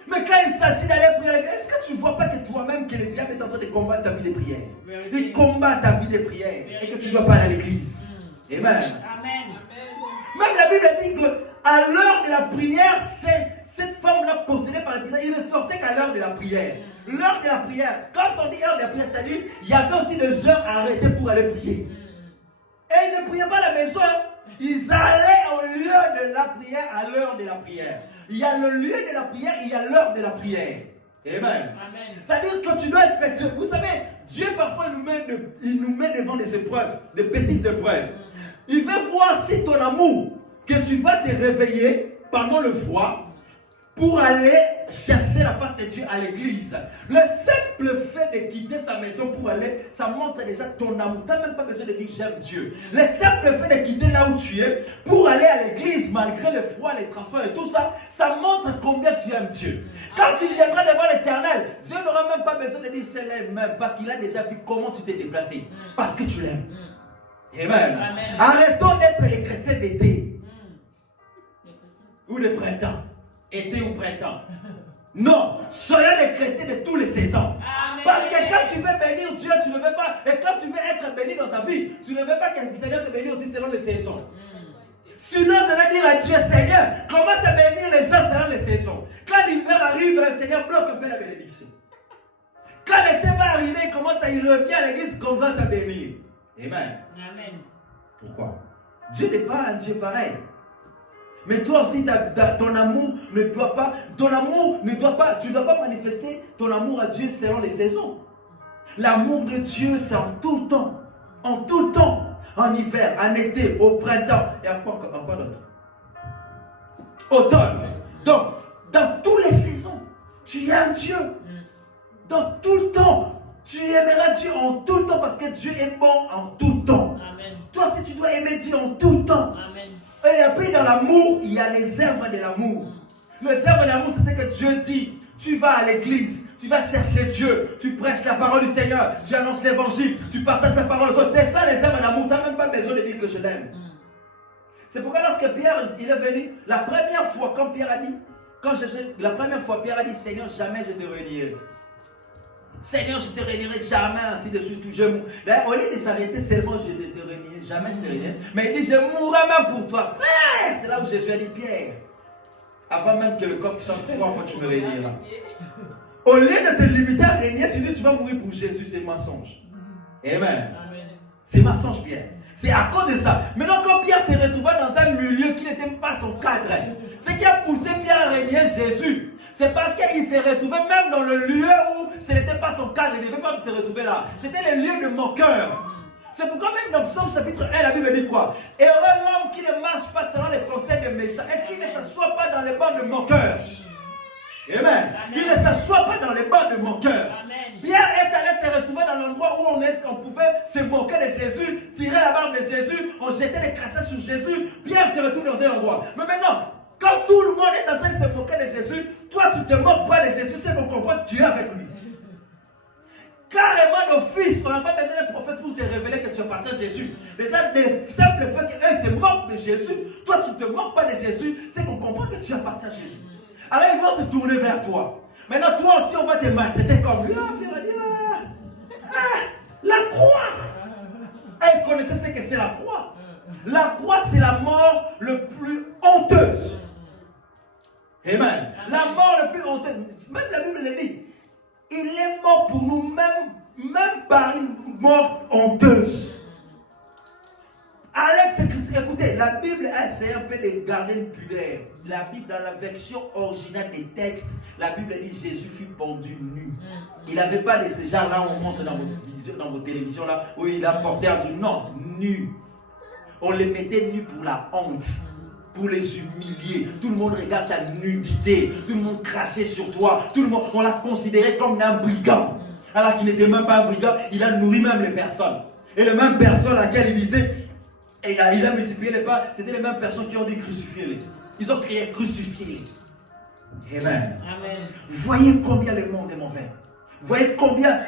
Mais quand il s'agit d'aller prier, est-ce que tu ne vois pas que toi-même, que le diable est en train de combattre ta vie de prière? Il combat ta vie de prière et que tu ne dois pas aller à l'église. Amen. Amen. Même la Bible dit qu'à l'heure de la prière, cette femme-là possédée par la prière, il ne sortait qu'à l'heure de la prière. L'heure de la prière, quand on dit heure de la prière, c'est-à-dire, il y avait aussi des gens arrêtés pour aller prier. Et ils ne priaient pas à la maison, ils allaient au lieu de la prière à l'heure de la prière. Il y a le lieu de la prière, il y a l'heure de la prière. Amen. C'est-à-dire que tu dois effectuer. Vous savez, Dieu parfois il nous met devant des épreuves, des petites épreuves. Il veut voir si ton amour, que tu vas te réveiller pendant le froid pour aller chercher la face de Dieu à l'église. Le simple fait de quitter sa maison pour aller, ça montre déjà ton amour. Tu n'as même pas besoin de dire j'aime Dieu. Le simple fait de quitter là où tu es pour aller à l'église malgré le froid, les transports et tout ça, ça montre combien tu aimes Dieu. Quand tu viendras devant l'Éternel, Dieu n'aura même pas besoin de dire c'est l'aime parce qu'il a déjà vu comment tu t'es déplacé. Parce que tu l'aimes. Amen. Amen. Arrêtons d'être les chrétiens d'été ou de printemps. Été ou printemps. Non, soyons des chrétiens de tous les saisons. Amen. Parce que quand tu veux bénir Dieu, tu ne veux pas. Et quand tu veux être béni dans ta vie, tu ne veux pas que le Seigneur te bénisse aussi selon les saisons. Sinon, je vais dire à Dieu, Seigneur, commence à bénir les gens selon les saisons. Quand l'hiver arrive, le Seigneur bloque un peu la bénédiction. Quand l'été va arriver, il revient à l'église, commence à bénir. Amen. Amen. Pourquoi? Dieu n'est pas un Dieu pareil. Mais toi aussi, ton amour ne doit pas, tu ne dois pas manifester ton amour à Dieu selon les saisons. L'amour de Dieu, c'est en tout temps. En tout temps. En hiver, en été, au printemps. Et encore d'autre. Automne. Donc, dans toutes les saisons, tu aimes Dieu. Dans tout le temps, tu aimeras Dieu en tout le temps parce que Dieu est bon en tout temps. Amen. Toi aussi, tu dois aimer Dieu en tout temps. Amen. Et après, dans l'amour, il y a les œuvres de l'amour. Les œuvres de l'amour, c'est ce que Dieu dit. Tu vas à l'église, tu vas chercher Dieu, tu prêches la parole du Seigneur, tu annonces l'évangile, tu partages la parole aux autres. C'est ça les œuvres d'amour. Tu n'as même pas besoin de dire que je l'aime. C'est pourquoi lorsque Pierre il est venu, la première fois, quand Pierre a dit, Pierre a dit, Seigneur, jamais je te réunirai. Seigneur, je ne te réunirai jamais, ainsi de suite. D'ailleurs, au lieu de s'arrêter seulement, je ne te réunirai jamais, je te réunirai. Mais il dit, je mourrai même pour toi. C'est là où Jésus a dit, Pierre, avant même que le coq chante 3 fois, tu me réuniras. Au lieu de te limiter à régner, tu dis, tu vas mourir pour Jésus, c'est mensonge. Amen. C'est mensonge, Pierre. C'est à cause de ça. Maintenant, quand Pierre s'est retrouvé dans un milieu qui n'était pas son cadre, ce qui a poussé Pierre à régner Jésus, c'est parce qu'il s'est retrouvé même dans le lieu où ce n'était pas son cadre, il ne devait pas se retrouver là. C'était le lieu de moqueur. C'est pourquoi même dans Psaume chapitre 1, la Bible dit quoi? Et heureux l'homme qui ne marche pas selon les conseils des méchants et qui ne s'assoit pas dans les bancs de moqueurs. Amen. Il ne s'assoit pas dans les bancs de moqueurs. Pierre est allé se retrouver dans l'endroit où on pouvait se moquer de Jésus, tirer la barbe de Jésus, on jetait des crachats sur Jésus. Pierre se retrouve dans un endroit. Mais maintenant, quand tout le monde est en train de se moquer de Jésus, toi tu ne te moques pas de Jésus, c'est qu'on comprend que tu es avec lui. Carrément d'office, on n'a pas besoin de prophète pour te révéler que tu appartiens à Jésus. Déjà, le simple fait qu'un se moque de Jésus, toi tu ne te moques pas de Jésus, c'est qu'on comprend que tu appartiens à Jésus. Alors ils vont se tourner vers toi. Maintenant, toi aussi, on va te maltraiter comme lui. Pierre a dit, la croix. Elle connaissait ce que c'est la croix. La croix, c'est la mort le plus honteuse. Amen. La mort le plus honteuse. Même la Bible le dit. Il est mort pour nous, même par une mort honteuse. Alex, écoutez, la Bible essaie un peu de garder une pudeur. La Bible, dans la version originale des textes, la Bible dit Jésus fut pendu nu. Il n'avait pas de ce genre-là, on montre dans vos télévisions, là, où il a porté un truc. Non, nu. On le mettait nu pour la honte. pour les humilier. Tout le monde regarde ta nudité. Tout le monde crachait sur toi. Tout le monde, on l'a considéré comme un brigand. Alors qu'il n'était même pas un brigand, il a nourri même les personnes. Et les mêmes personnes à laquelle il disait, et il a multiplié les pains, c'était les mêmes personnes qui ont dit crucifiez-les. Ils ont crié crucifiez-les. Amen. Amen. Voyez combien le monde est mauvais. Voyez combien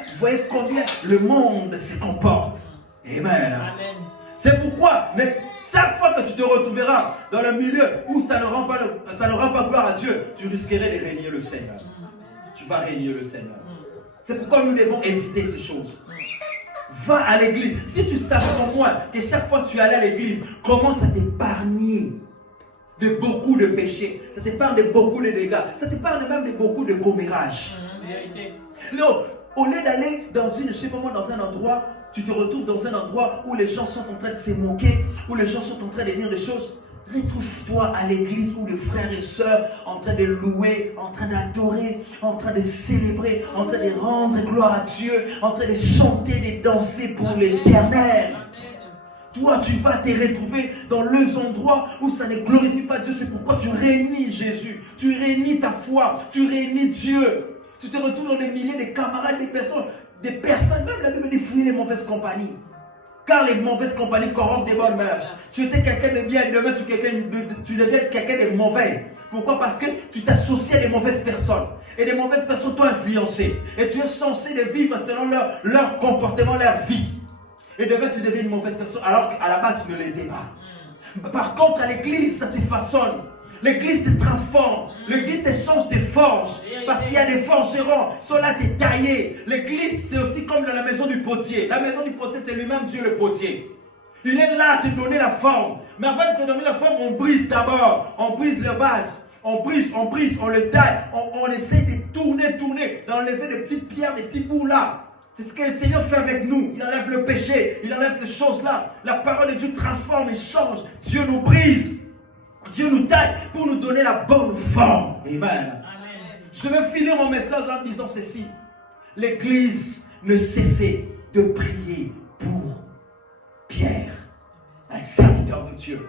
le monde se comporte. Amen. Amen. C'est pourquoi, mais chaque fois que tu te retrouveras dans le milieu où ça ne rend pas gloire à Dieu, tu risquerais de régner le Seigneur. Tu vas régner le Seigneur. C'est pourquoi nous devons éviter ces choses. Va à l'église. Si tu savais au moins que chaque fois que tu allais à l'église, commence à t'épargner de beaucoup de péchés. Ça t'épargne de beaucoup de dégâts. Ça t'épargne même de beaucoup de commérages. Non, au lieu d'aller dans un endroit, tu te retrouves dans un endroit où les gens sont en train de se moquer, où les gens sont en train de dire des choses. Retrouve-toi à l'église où les frères et sœurs en train de louer, en train d'adorer, en train de célébrer, en train de rendre gloire à Dieu, en train de chanter, de danser pour l'Éternel. Toi, tu vas te retrouver dans les endroits où ça ne glorifie pas Dieu. C'est pourquoi tu réunis Jésus, tu réunis ta foi, tu réunis Dieu. Tu te retrouves dans des milliers de camarades, des personnes, même la Bible dit fuir les mauvaises compagnies. Car les mauvaises compagnies corrompent des bonnes mœurs. Tu étais quelqu'un de bien, demain tu deviens quelqu'un de mauvais. Pourquoi? Parce que tu t'associes à des mauvaises personnes. Et des mauvaises personnes t'ont influencé. Et tu es censé de vivre selon leur comportement, leur vie. Et demain tu deviens une mauvaise personne alors qu'à la base tu ne l'étais pas. Par contre à l'église ça te façonne. L'église te transforme. L'église te change, te forge. Parce qu'il y a des forgerons. Ils sont là, te tailler. L'église, c'est aussi comme dans la maison du potier. La maison du potier, c'est lui-même Dieu le potier. Il est là à te donner la forme. Mais avant de te donner la forme, on brise d'abord. On brise le vase. On brise, on le taille. On essaie de tourner, d'enlever des petites pierres, des petits bouts là. C'est ce que le Seigneur fait avec nous. Il enlève le péché. Il enlève ces choses-là. La parole de Dieu transforme et change. Dieu nous brise. Dieu nous taille pour nous donner la bonne forme. Amen. Amen. Je vais finir mon message en disant ceci. L'église ne cessait de prier pour Pierre, un serviteur de Dieu.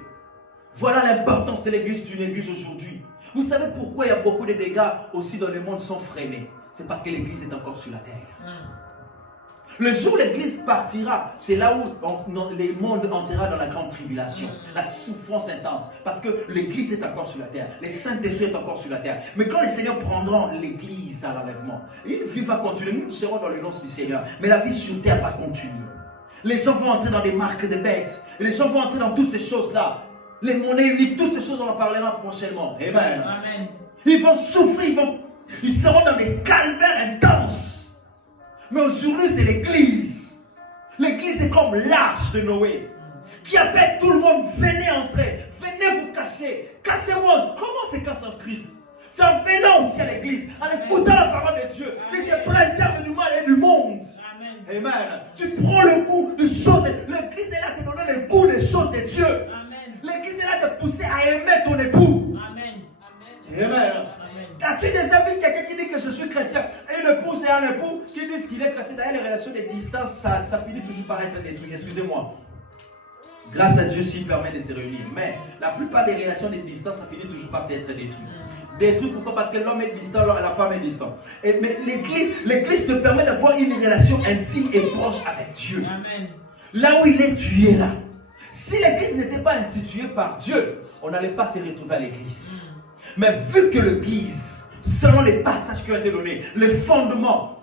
Voilà l'importance de l'église d'une église aujourd'hui. Vous savez pourquoi il y a beaucoup de dégâts aussi dans le monde sont freinés? C'est parce que l'église est encore sur la terre. Le jour où l'église partira, c'est là où le monde entrera dans la grande tribulation, la souffrance intense. Parce que l'église est encore sur la terre, les Saint-Esprit est encore sur la terre. Mais quand les Seigneurs prendront l'église à l'enlèvement, une vie va continuer. Nous serons dans le nom du Seigneur, mais la vie sur terre va continuer. Les gens vont entrer dans des marques de bêtes, les gens vont entrer dans toutes ces choses-là. Les monnaies uniques, toutes ces choses, on en parlera prochainement. Amen. Amen. Ils vont souffrir, ils seront dans des calvaires intenses. Mais aujourd'hui, c'est l'église. L'église est comme l'arche de Noé qui appelle tout le monde, venez entrer, venez vous cacher. Cachez-vous. Comment se cache en Christ? C'est en venant aussi à l'église, en écoutant la parole de Dieu. Il te préserve du mal et du monde. Amen. Amen. Tu prends le goût des choses. L'église est là de te donner le goût des choses de Dieu. Amen. L'église est là de te pousser à aimer ton époux. Amen. Amen. Amen. As-tu déjà vu quelqu'un qui dit que je suis chrétien et une épouse et un époux qui disent qu'il est chrétien? D'ailleurs, les relations de distance, ça finit toujours par être détruit. Excusez-moi. Grâce à Dieu, s'il permet de se réunir. Mais la plupart des relations de distance, ça finit toujours par être détruit. Détruit pourquoi? Parce que l'homme est distant, la femme est distante. Mais l'église te permet d'avoir une relation intime et proche avec Dieu. Amen. Là où il est, tu es là. Si l'église n'était pas instituée par Dieu, on n'allait pas se retrouver à l'église. Mais vu que l'église, selon les passages qui ont été donnés, les fondements,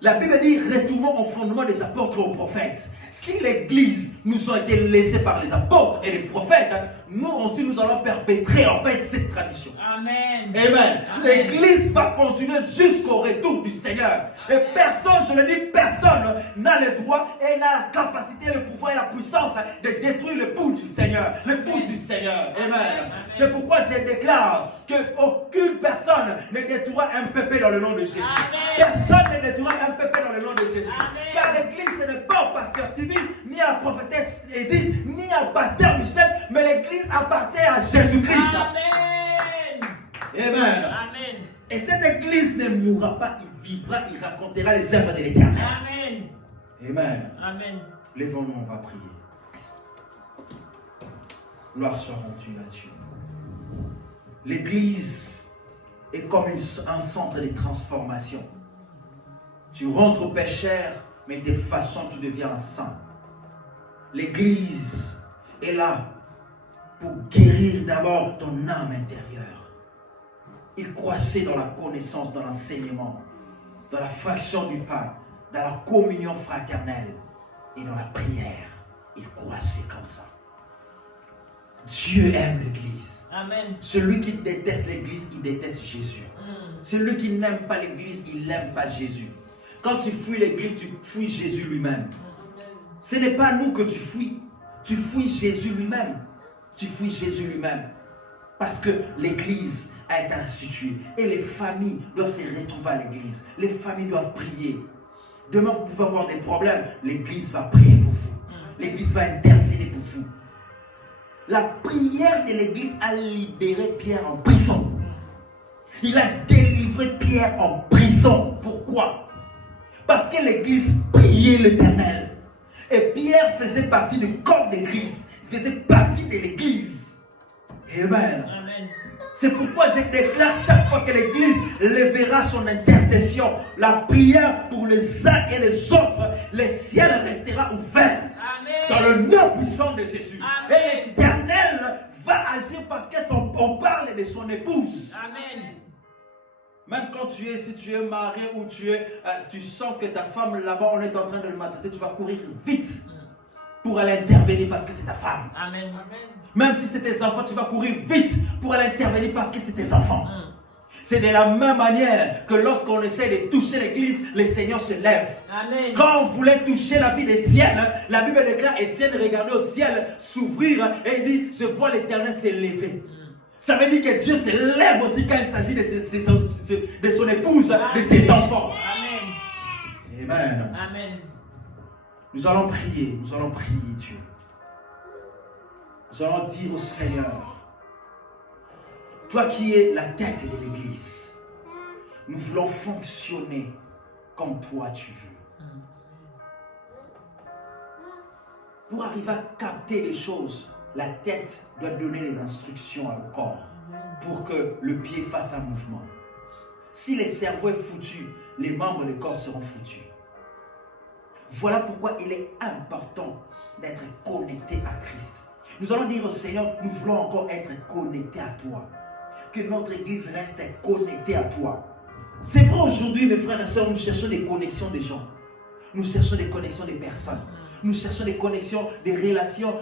la Bible dit retournons au fondement des apôtres et aux prophètes. Si l'église nous a été laissée par les apôtres et les prophètes, nous aussi nous allons perpétrer en fait cette tradition. Amen. Amen. L'église va continuer jusqu'au retour du Seigneur. Et personne, je le dis, personne n'a le droit et n'a la capacité, le pouvoir et la puissance de détruire l'époux du Seigneur, l'épouse du Seigneur. Amen. C'est pourquoi je déclare qu'aucune personne ne détruira un pépé dans le nom de Jésus. Amen. Personne ne détruira un pépé dans le nom de Jésus. Amen. Car l'église, ce n'est pas au pasteur Stevie, ni à la prophétesse Edith, ni au pasteur Michel, mais l'église appartient à Jésus-Christ. Amen. Amen. Amen. Et cette église ne mourra pas, il vivra, il racontera les œuvres de l'Éternel. Amen. Amen. Amen. Lèvons-nous, on va prier. Gloire soit rendue à Dieu. L'église est comme un centre de transformation. Tu rentres pécheur, mais de façon tu deviens un saint. L'église est là pour guérir d'abord ton âme intérieure. Il croissait dans la connaissance, dans l'enseignement, dans la fraction du pain, dans la communion fraternelle et dans la prière. Il croissait comme ça. Dieu aime l'église. Amen. Celui qui déteste l'église, il déteste Jésus. Celui qui n'aime pas l'église, il n'aime pas Jésus. Quand tu fuis l'église, tu fuis Jésus lui-même. Ce n'est pas nous que tu fuis. Tu fuis Jésus lui-même. Tu fuis Jésus lui-même. Parce que l'église a été instituée. Et les familles doivent se retrouver à l'église. Les familles doivent prier. Demain, vous pouvez avoir des problèmes. L'église va prier pour vous. L'église va intercéder pour vous. La prière de l'église a libéré Pierre en prison. Il a délivré Pierre en prison. Pourquoi? Parce que l'église priait l'Éternel. Et Pierre faisait partie du corps de Christ. Il faisait partie de l'église. Amen. Amen. C'est pourquoi je déclare chaque fois que l'église lèvera son intercession, la prière pour les uns et les autres, le ciel restera ouvert. Amen. Dans le nom puissant de Jésus. Amen. Et l'Éternel va agir parce qu'on parle de son épouse. Amen. Même quand si tu es marié ou tu sens que ta femme là-bas, on est en train de le maltraiter, tu vas courir vite pour aller intervenir parce que c'est ta femme. Amen. Même si c'est tes enfants, tu vas courir vite pour aller intervenir parce que c'est tes enfants. C'est de la même manière que lorsqu'on essaie de toucher l'église, le Seigneur se lève. Amen. Quand on voulait toucher la vie d'Étienne, la Bible déclare Étienne regardait au ciel s'ouvrir et il dit, je vois l'Éternel se lever. Ça veut dire que Dieu se lève aussi quand il s'agit de son épouse, de ses enfants. Amen. Amen. Amen. Nous allons prier Dieu. Nous allons dire au Seigneur, toi qui es la tête de l'église, nous voulons fonctionner comme toi tu veux. Pour arriver à capter les choses, la tête doit donner les instructions au corps pour que le pied fasse un mouvement. Si le cerveau est foutu, les membres du corps seront foutus. Voilà pourquoi il est important d'être connecté à Christ. Nous allons dire au Seigneur, nous voulons encore être connectés à toi. Que notre église reste connectée à toi. C'est vrai aujourd'hui, mes frères et sœurs, nous cherchons des connexions des gens. Nous cherchons des connexions des personnes. Nous cherchons des connexions, des relations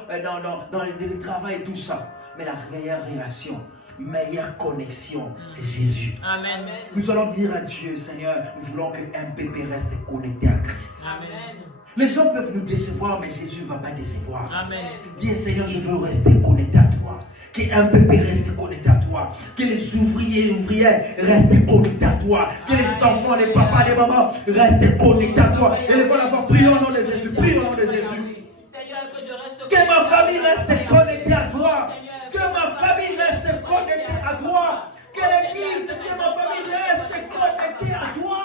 dans le travail et tout ça. Mais la meilleure connexion, c'est Jésus. Amen. Nous allons dire à Dieu, Seigneur, nous voulons que MPP reste connecté à Christ. Amen. Les gens peuvent nous décevoir, mais Jésus ne va pas décevoir. Amen. Dis, Seigneur, je veux rester connecté à toi. Que MPP reste connecté à toi. Que les ouvriers et ouvrières restent connectés à toi. Que les enfants, les papas, les mamans restent connectés à toi. Et les voilà, prions au nom de Jésus. Prions au nom de Jésus. Que ma famille reste connectée à toi. Que ma famille reste connectée à toi. Que l'église, que ma famille reste connectée à toi.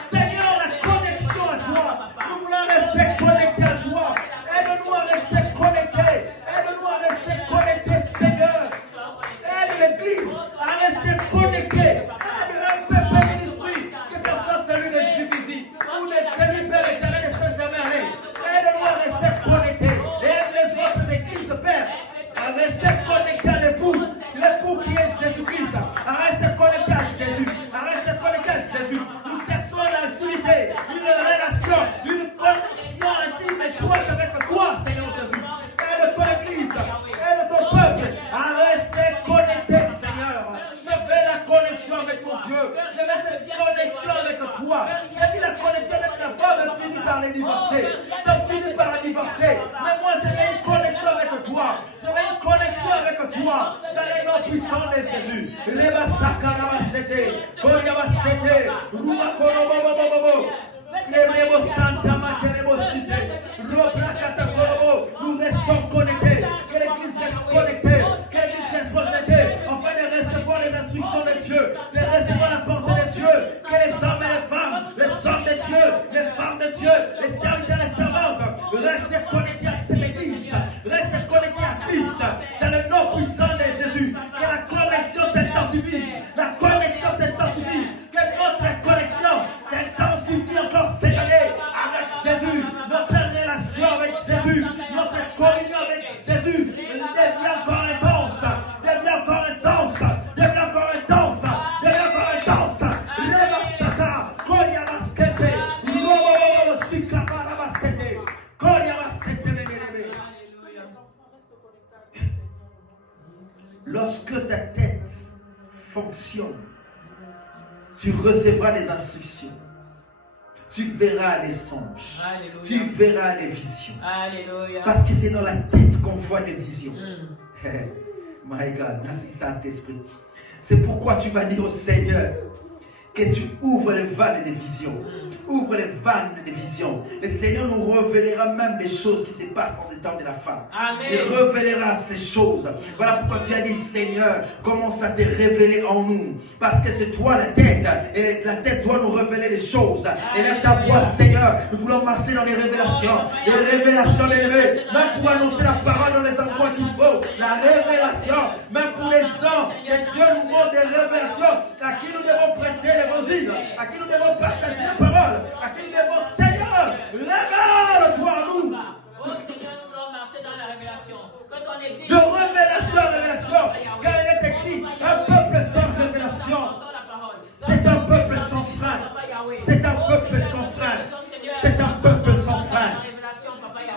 Seigneur, la connexion à toi. Nous voulons rester connectés à toi. Aide-nous à rester connectés. Aide-nous à rester connectés, Seigneur. Aide l'église à rester connectée. Aide MPP Ministry, que ce soit celui de Juvisy ou de celui Père éternel de Saint-Germain. Aide-nous à rester connectés. Aide les autres églises, Père, à rester connectés à l'époux qui est Jésus-Christ, à rester connectés à Jésus, à rester connectés à Jésus. Nous cherchons l'intimité, une relation, une connexion intime et droite avec toi, Seigneur Jésus. Aide ton église, aide ton peuple à rester connecté, Seigneur. Je veux la connexion avec mon Dieu. Je veux cette connexion avec toi. J'ai dit la connexion avec la femme finit par les divorcer. Ça finit par les divorcer. Mais moi, je veux une connexion avec toi. Je veux une connexion avec toi. Dans les noms puissants de Jésus. Reba Sakarabasete, Koriabasete, Rumakorobobobobo. Nous restons connectés. Que l'église reste connectée. Que l'église reste connectée. Afin de recevoir les instructions de Dieu. De recevoir la pensée de Dieu. Que les hommes et les femmes de Dieu, les femmes de Dieu, les serviteurs et les servantes restent connectés à cette église. Restent connectés à Christ. Dans le nom puissant de Jésus. Que la connexion s'étende tu recevras des instructions. Tu verras les songes. Alléluia. Tu verras les visions. Alléluia. Parce que c'est dans la tête qu'on voit des visions. My God, merci Saint-Esprit. C'est pourquoi tu vas dire au Seigneur que tu ouvres les vannes des visions. Ouvre les vannes des visions. Le Seigneur nous révélera même des choses qui se passent dans le temps de la femme. Amen. Il révélera ces choses. Voilà pourquoi tu as dit, Seigneur, commence à te révéler en nous. Parce que c'est toi la tête. Et la tête doit nous révéler les choses. Élève ta voix, Seigneur. Nous voulons marcher dans les révélations. Les révélations élevées. Même pour annoncer la parole dans les endroits qu'il faut. La révélation. Même pour les gens. Que Dieu nous montre des révélations. À qui nous devons prêcher l'évangile. À qui nous devons partager la parole. À qui nous devons, Seigneur, révèle-toi à nous. Oh Seigneur, nous voulons marcher dans la révélation. Quand on est De révélation en révélation. Car il est écrit, un peuple sans révélation. C'est un peuple sans frein. C'est un peuple sans frein. C'est un peuple sans frein.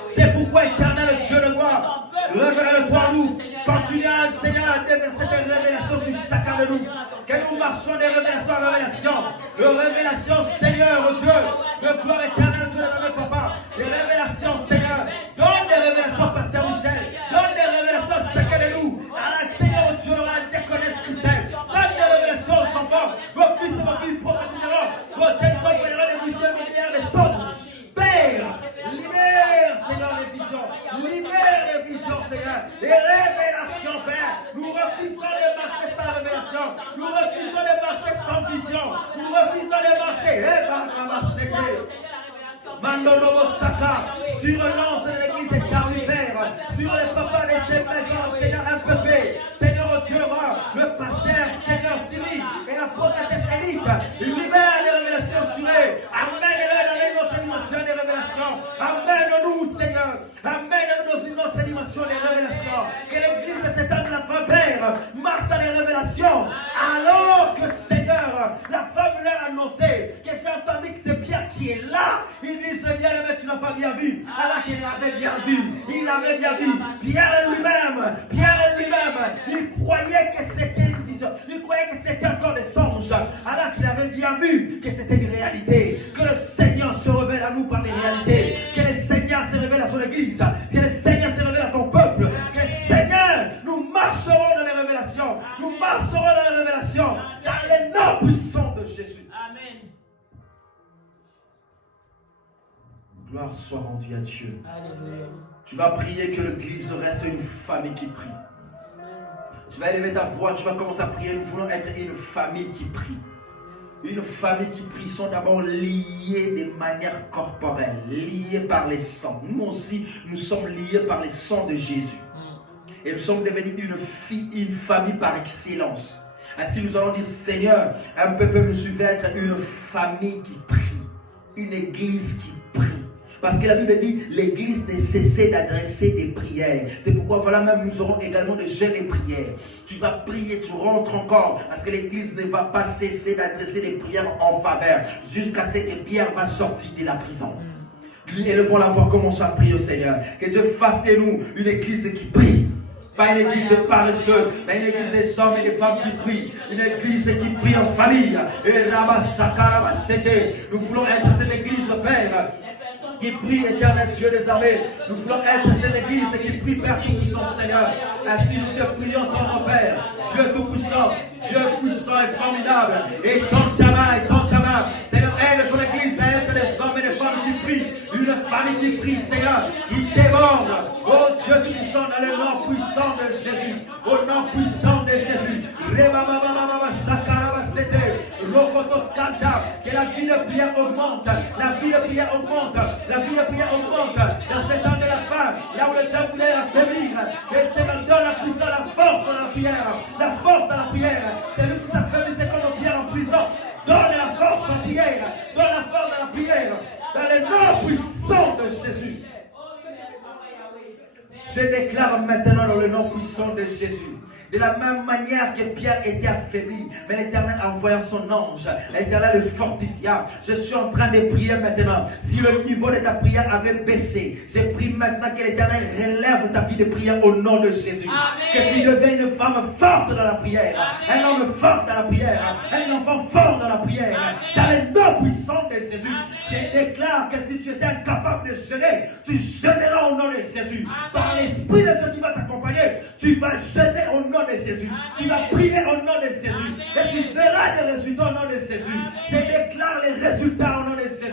C'est pourquoi, éternel Dieu de gloire, révèle-toi à nous. Continue, Seigneur, à déverser des révélations sur chacun de nous. Que nous marchions des révélations en révélation. De révélation, Seigneur, oh Dieu. De gloire éternelle, Dieu de notre papa. Des révélations, Seigneur. Donne des révélations, Pasteur Michel. Donne des révélations à chacun de nous. À la Seigneur, oh Dieu, à la diaconesse Christelle. Donne des révélations aux enfants. Vos fils et vos filles prophétiseront. Vos jeunes gens verront des visions, des prières, des songes. Père, libère, Seigneur, les visions. Libère les visions, Seigneur. Les révélations, Père. Nous refusons de marcher sans révélation. Nous refusons de marcher sans vision. Nous refusons de marcher. Mandonobo Saka, sur l'ange de l'église établie, Père, sur les papas de ces maisons, Seigneur, un peu paix. Seigneur, oh Dieu, le pasteur, Seigneur, Stevie, et la prophétesse élite, libère les révélations sur eux. Amène-les dans une autre dimension des révélations. Amène-nous, Seigneur. Amène-nous dans une autre dimension des révélations. Que l'église de cet homme de la femme, Père, marche dans les révélations. Alors que, Seigneur, la femme leur a annoncé que j'ai entendu que c'est Pierre qui est là. Il dit, c'est bien aimé, tu n'as pas bien vu. Alors qu'il l'avait bien vu. Il l'avait bien vu. Pierre lui-même, il croyait que c'était une vision. Il croyait que c'était encore des songes. Alors qu'il avait bien vu que c'était une réalité. Que le Seigneur se révèle à nous par les réalités. Que le Seigneur se révèle à son église. Que le Seigneur se révèle à ton peuple. Que le Seigneur, nous marcherons dans les révélations. Nous marcherons dans les révélations. Dans les noms puissants de Jésus. Amen. Gloire soit rendue à Dieu. Alléluia. Tu vas prier que l'église reste une famille qui prie. Tu vas élever ta voix, tu vas commencer à prier. Nous voulons être une famille qui prie. Une famille qui prie sont d'abord liées de manière corporelle, liées par les sangs. Nous aussi, nous sommes liés par les sangs de Jésus. Et nous sommes devenus une famille par excellence. Ainsi, nous allons dire, Seigneur, un peuple nous suivait être une famille qui prie. Une église qui prie. Parce que la Bible dit, l'église ne cessait d'adresser des prières. C'est pourquoi, voilà, même nous aurons également des jeûnes et prières. Tu vas prier, tu rentres encore. Parce que l'église ne va pas cesser d'adresser des prières en faveur. Jusqu'à ce que Pierre va sortir de la prison. Élevons la voix, commençons à prier au Seigneur. Que Dieu fasse de nous une église qui prie. Pas une église de paresseux, mais une église des hommes et des femmes qui prient. Une église qui prie en famille. Et nous voulons être cette église, Père, qui prie, éternel Dieu des armées. Nous voulons être cette église qui prie, Père Tout-Puissant, Seigneur. Ainsi nous te prions, ton Père, Dieu Tout-Puissant, Dieu puissant et formidable. Et tends ta main, Seigneur, aide ton église à être des hommes et des femmes qui prient. Une famille qui prie, Seigneur, qui déborde. Oh Dieu Tout-Puissant, dans le nom puissant de Jésus. Au nom puissant de Jésus. Que la vie de prière augmente. La vie de prière augmente. La vie de prière augmente. Dans ce temps de la femme, là où le diable voulait affaiblir. Que le Seigneur donne la puissance, la force dans la prière. La force dans la prière. C'est lui qui s'affaiblissait comme Pierre en prison. Donne la force en prière. Donne la force dans la prière. Dans le nom puissant de Jésus. Je déclare maintenant dans le nom puissant de Jésus. De la même manière que Pierre était affaibli, mais l'Éternel envoyant son ange, l'Éternel le fortifia. Je suis en train de prier maintenant. Si le niveau de ta prière avait baissé, je prie maintenant que l'Éternel relève ta vie de prière au nom de Jésus. Amen. Que tu deviennes une femme forte dans la prière, Amen. Un homme fort dans la prière, Amen. Un enfant fort dans la prière. chrétienne. Dans le nom puissant de Jésus, je déclare que si tu étais incapable de jeûner, tu jeûneras au nom de Jésus. Par l'Esprit de Dieu qui va t'accompagner, tu vas jeûner au nom de Jésus. Tu vas prier au nom de Jésus. Et tu verras les résultats au nom de Jésus. Je déclare les résultats au nom de Jésus.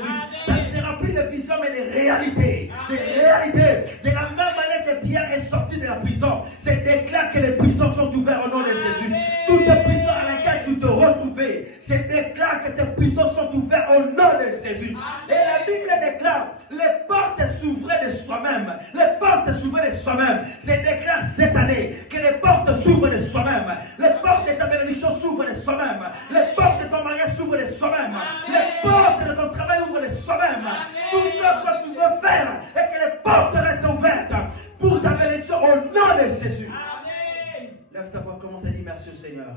Ça ne sera plus de vision, mais des réalités. Des réalités. De la même manière que Pierre est sorti de la prison, je déclare que les prisons sont ouvertes au nom de Jésus. Toutes les prisons à laquelle tu te retrouvais, je déclare que ces prisons sont ouvertes au nom de Jésus. Et la Bible déclare, les portes s'ouvraient de soi-même. Les portes s'ouvraient de soi-même. Je déclare cette année que les portes s'ouvrent de soi-même. Les portes de ta bénédiction s'ouvrent de soi-même. Les portes de ton mariage s'ouvrent de soi-même. Les portes de ton travail ouvrent de soi-même. Tout ce que tu veux faire et que les portes restent ouvertes pour ta bénédiction au nom de Jésus. Amen. Lève ta voix, commence à dire merci au Seigneur.